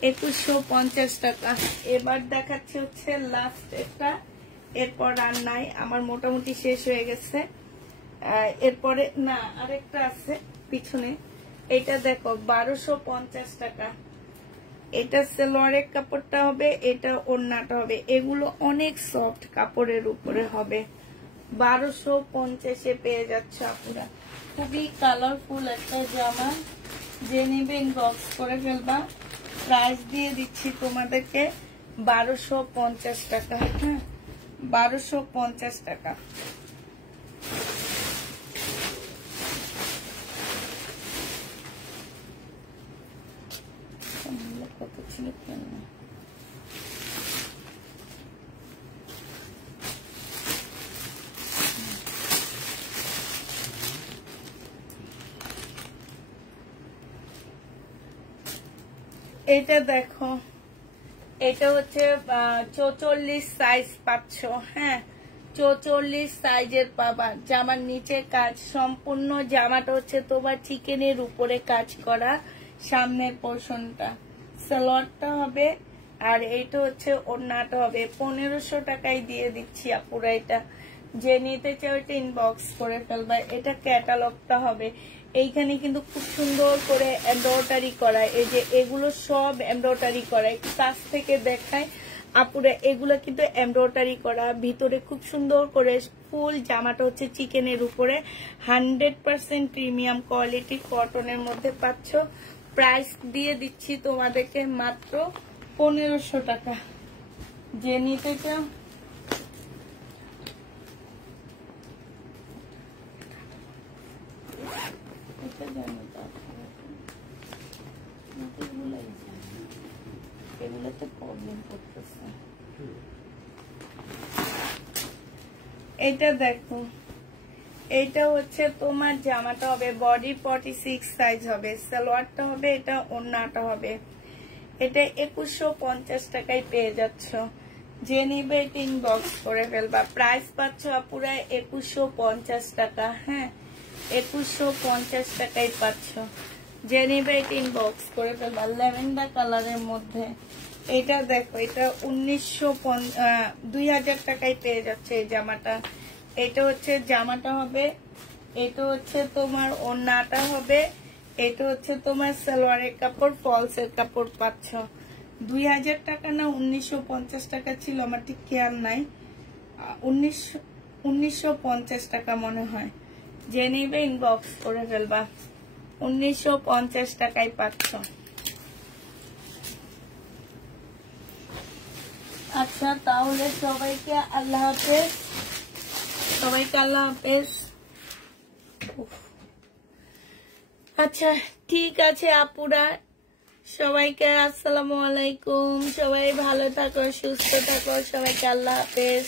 2150 টাকা। এবার দেখাচ্ছে হচ্ছে লাস্ট একটা, এরপর আর নাই, আমার মোটামুটি শেষ হয়ে গেছে। এরপরে না, আরেকটা আছে পিছনে। এটা দেখো 1250 টাকা। এটা সালোয়ারের কাপড়টা হবে, এটা ওড়নাটা হবে। এগুলো অনেক সফট কাপড়ের উপরে হবে। 1250-এ পেয়ে যাচ্ছে আপুরা। খুবই কালারফুল একটা জামা। যে নিবে ইনবক্স করে ফেলবা। প্রাইস দিয়ে দিচ্ছি তোমাদেরকে 1250 টাকা। হ্যাঁ, 1250 টাকা। কত ছিল এটা দেখো, এটা হচ্ছে 44 সাইজ পাচ্ছ। হ্যাঁ, 44 সাইজের পাবা। জামার নিচে কাজ সম্পূর্ণ, জামাটা হচ্ছে তোমার চিকেনের উপরে কাজ করা, সামনের পোর্শনটা। সালোয়ারটা হবে, আর এইটা হচ্ছে ওড়নাটা হবে। 1500 টাকায় দিয়ে দিচ্ছি আপুরা। এটা যে নিতে চাও এটা ইনবক্স করে ফেলবা। এটা ক্যাটালগটা হবে। এইখানে কিন্তু খুব সুন্দর করে এমব্রয়ডারি করা, এই যে এগুলো সব এমব্রয়ডারি করা। একটু কাছ থেকে দেখায় আপুরা, এগুলো কিন্তু এমব্রয়ডারি করা, ভিতরে খুব সুন্দর করে ফুল। জামাটা হচ্ছে চিকেনের উপরে, 100% প্রিমিয়াম কোয়ালিটি কটনের মধ্যে পাচ্ছ। প্রাইস দিয়ে দিচ্ছি তোমাদেরকে মাত্র 1500 টাকা। যে নিতে চাও এগুলোতে প্রবলেম করতেছে। এটা দেখো, এটা হচ্ছে তোমার জামাটা হবে বডি 46 সাইজ হবে, সালোয়ারটা হবে, এটা ওড়নাটা হবে। এটা 2150 টাকায় পেয়ে যাচ্ছ। যে নিবে এটা ইনবক্স করে ফেলবা। প্রাইস পাচ্ছ পুরা 2150 টাকা। হ্যাঁ, 2150 টাকায় পাচ্ছ। যে নিবে এটা ইনবক্স করে ফেলবা। ল্যাভেন্ডার কালারের মধ্যে এটা দেখো, এটা 2000 টাকায় পেয়ে যাচ্ছে এই জামাটা। এটা হচ্ছে জামাটা হবে, এটা হচ্ছে তোমার ওড়নাটা হবে, এটা হচ্ছে তোমার সালোয়ারের কাপড়, ফলসের কাপড় পাচ্ছ। 2000 টাকা না 1950 টাকা ছিল, আমার ঠিক খেয়াল নাই। 1950 টাকা মনে হয়। যে নিবে ইনবক্স করে ফেলবা। 1950 টাকায় পাচ্ছ। আচ্ছা, তাহলে সবাইকে আল্লাহ হাফেজ, সবাইকে আল্লাহ হাফেজ। আচ্ছা ঠিক আছে আপুরা, সবাইকে আসসালামু আলাইকুম। সবাই ভালো থাকো, সুস্থ থাকো, সবাইকে আল্লাহ হাফেজ।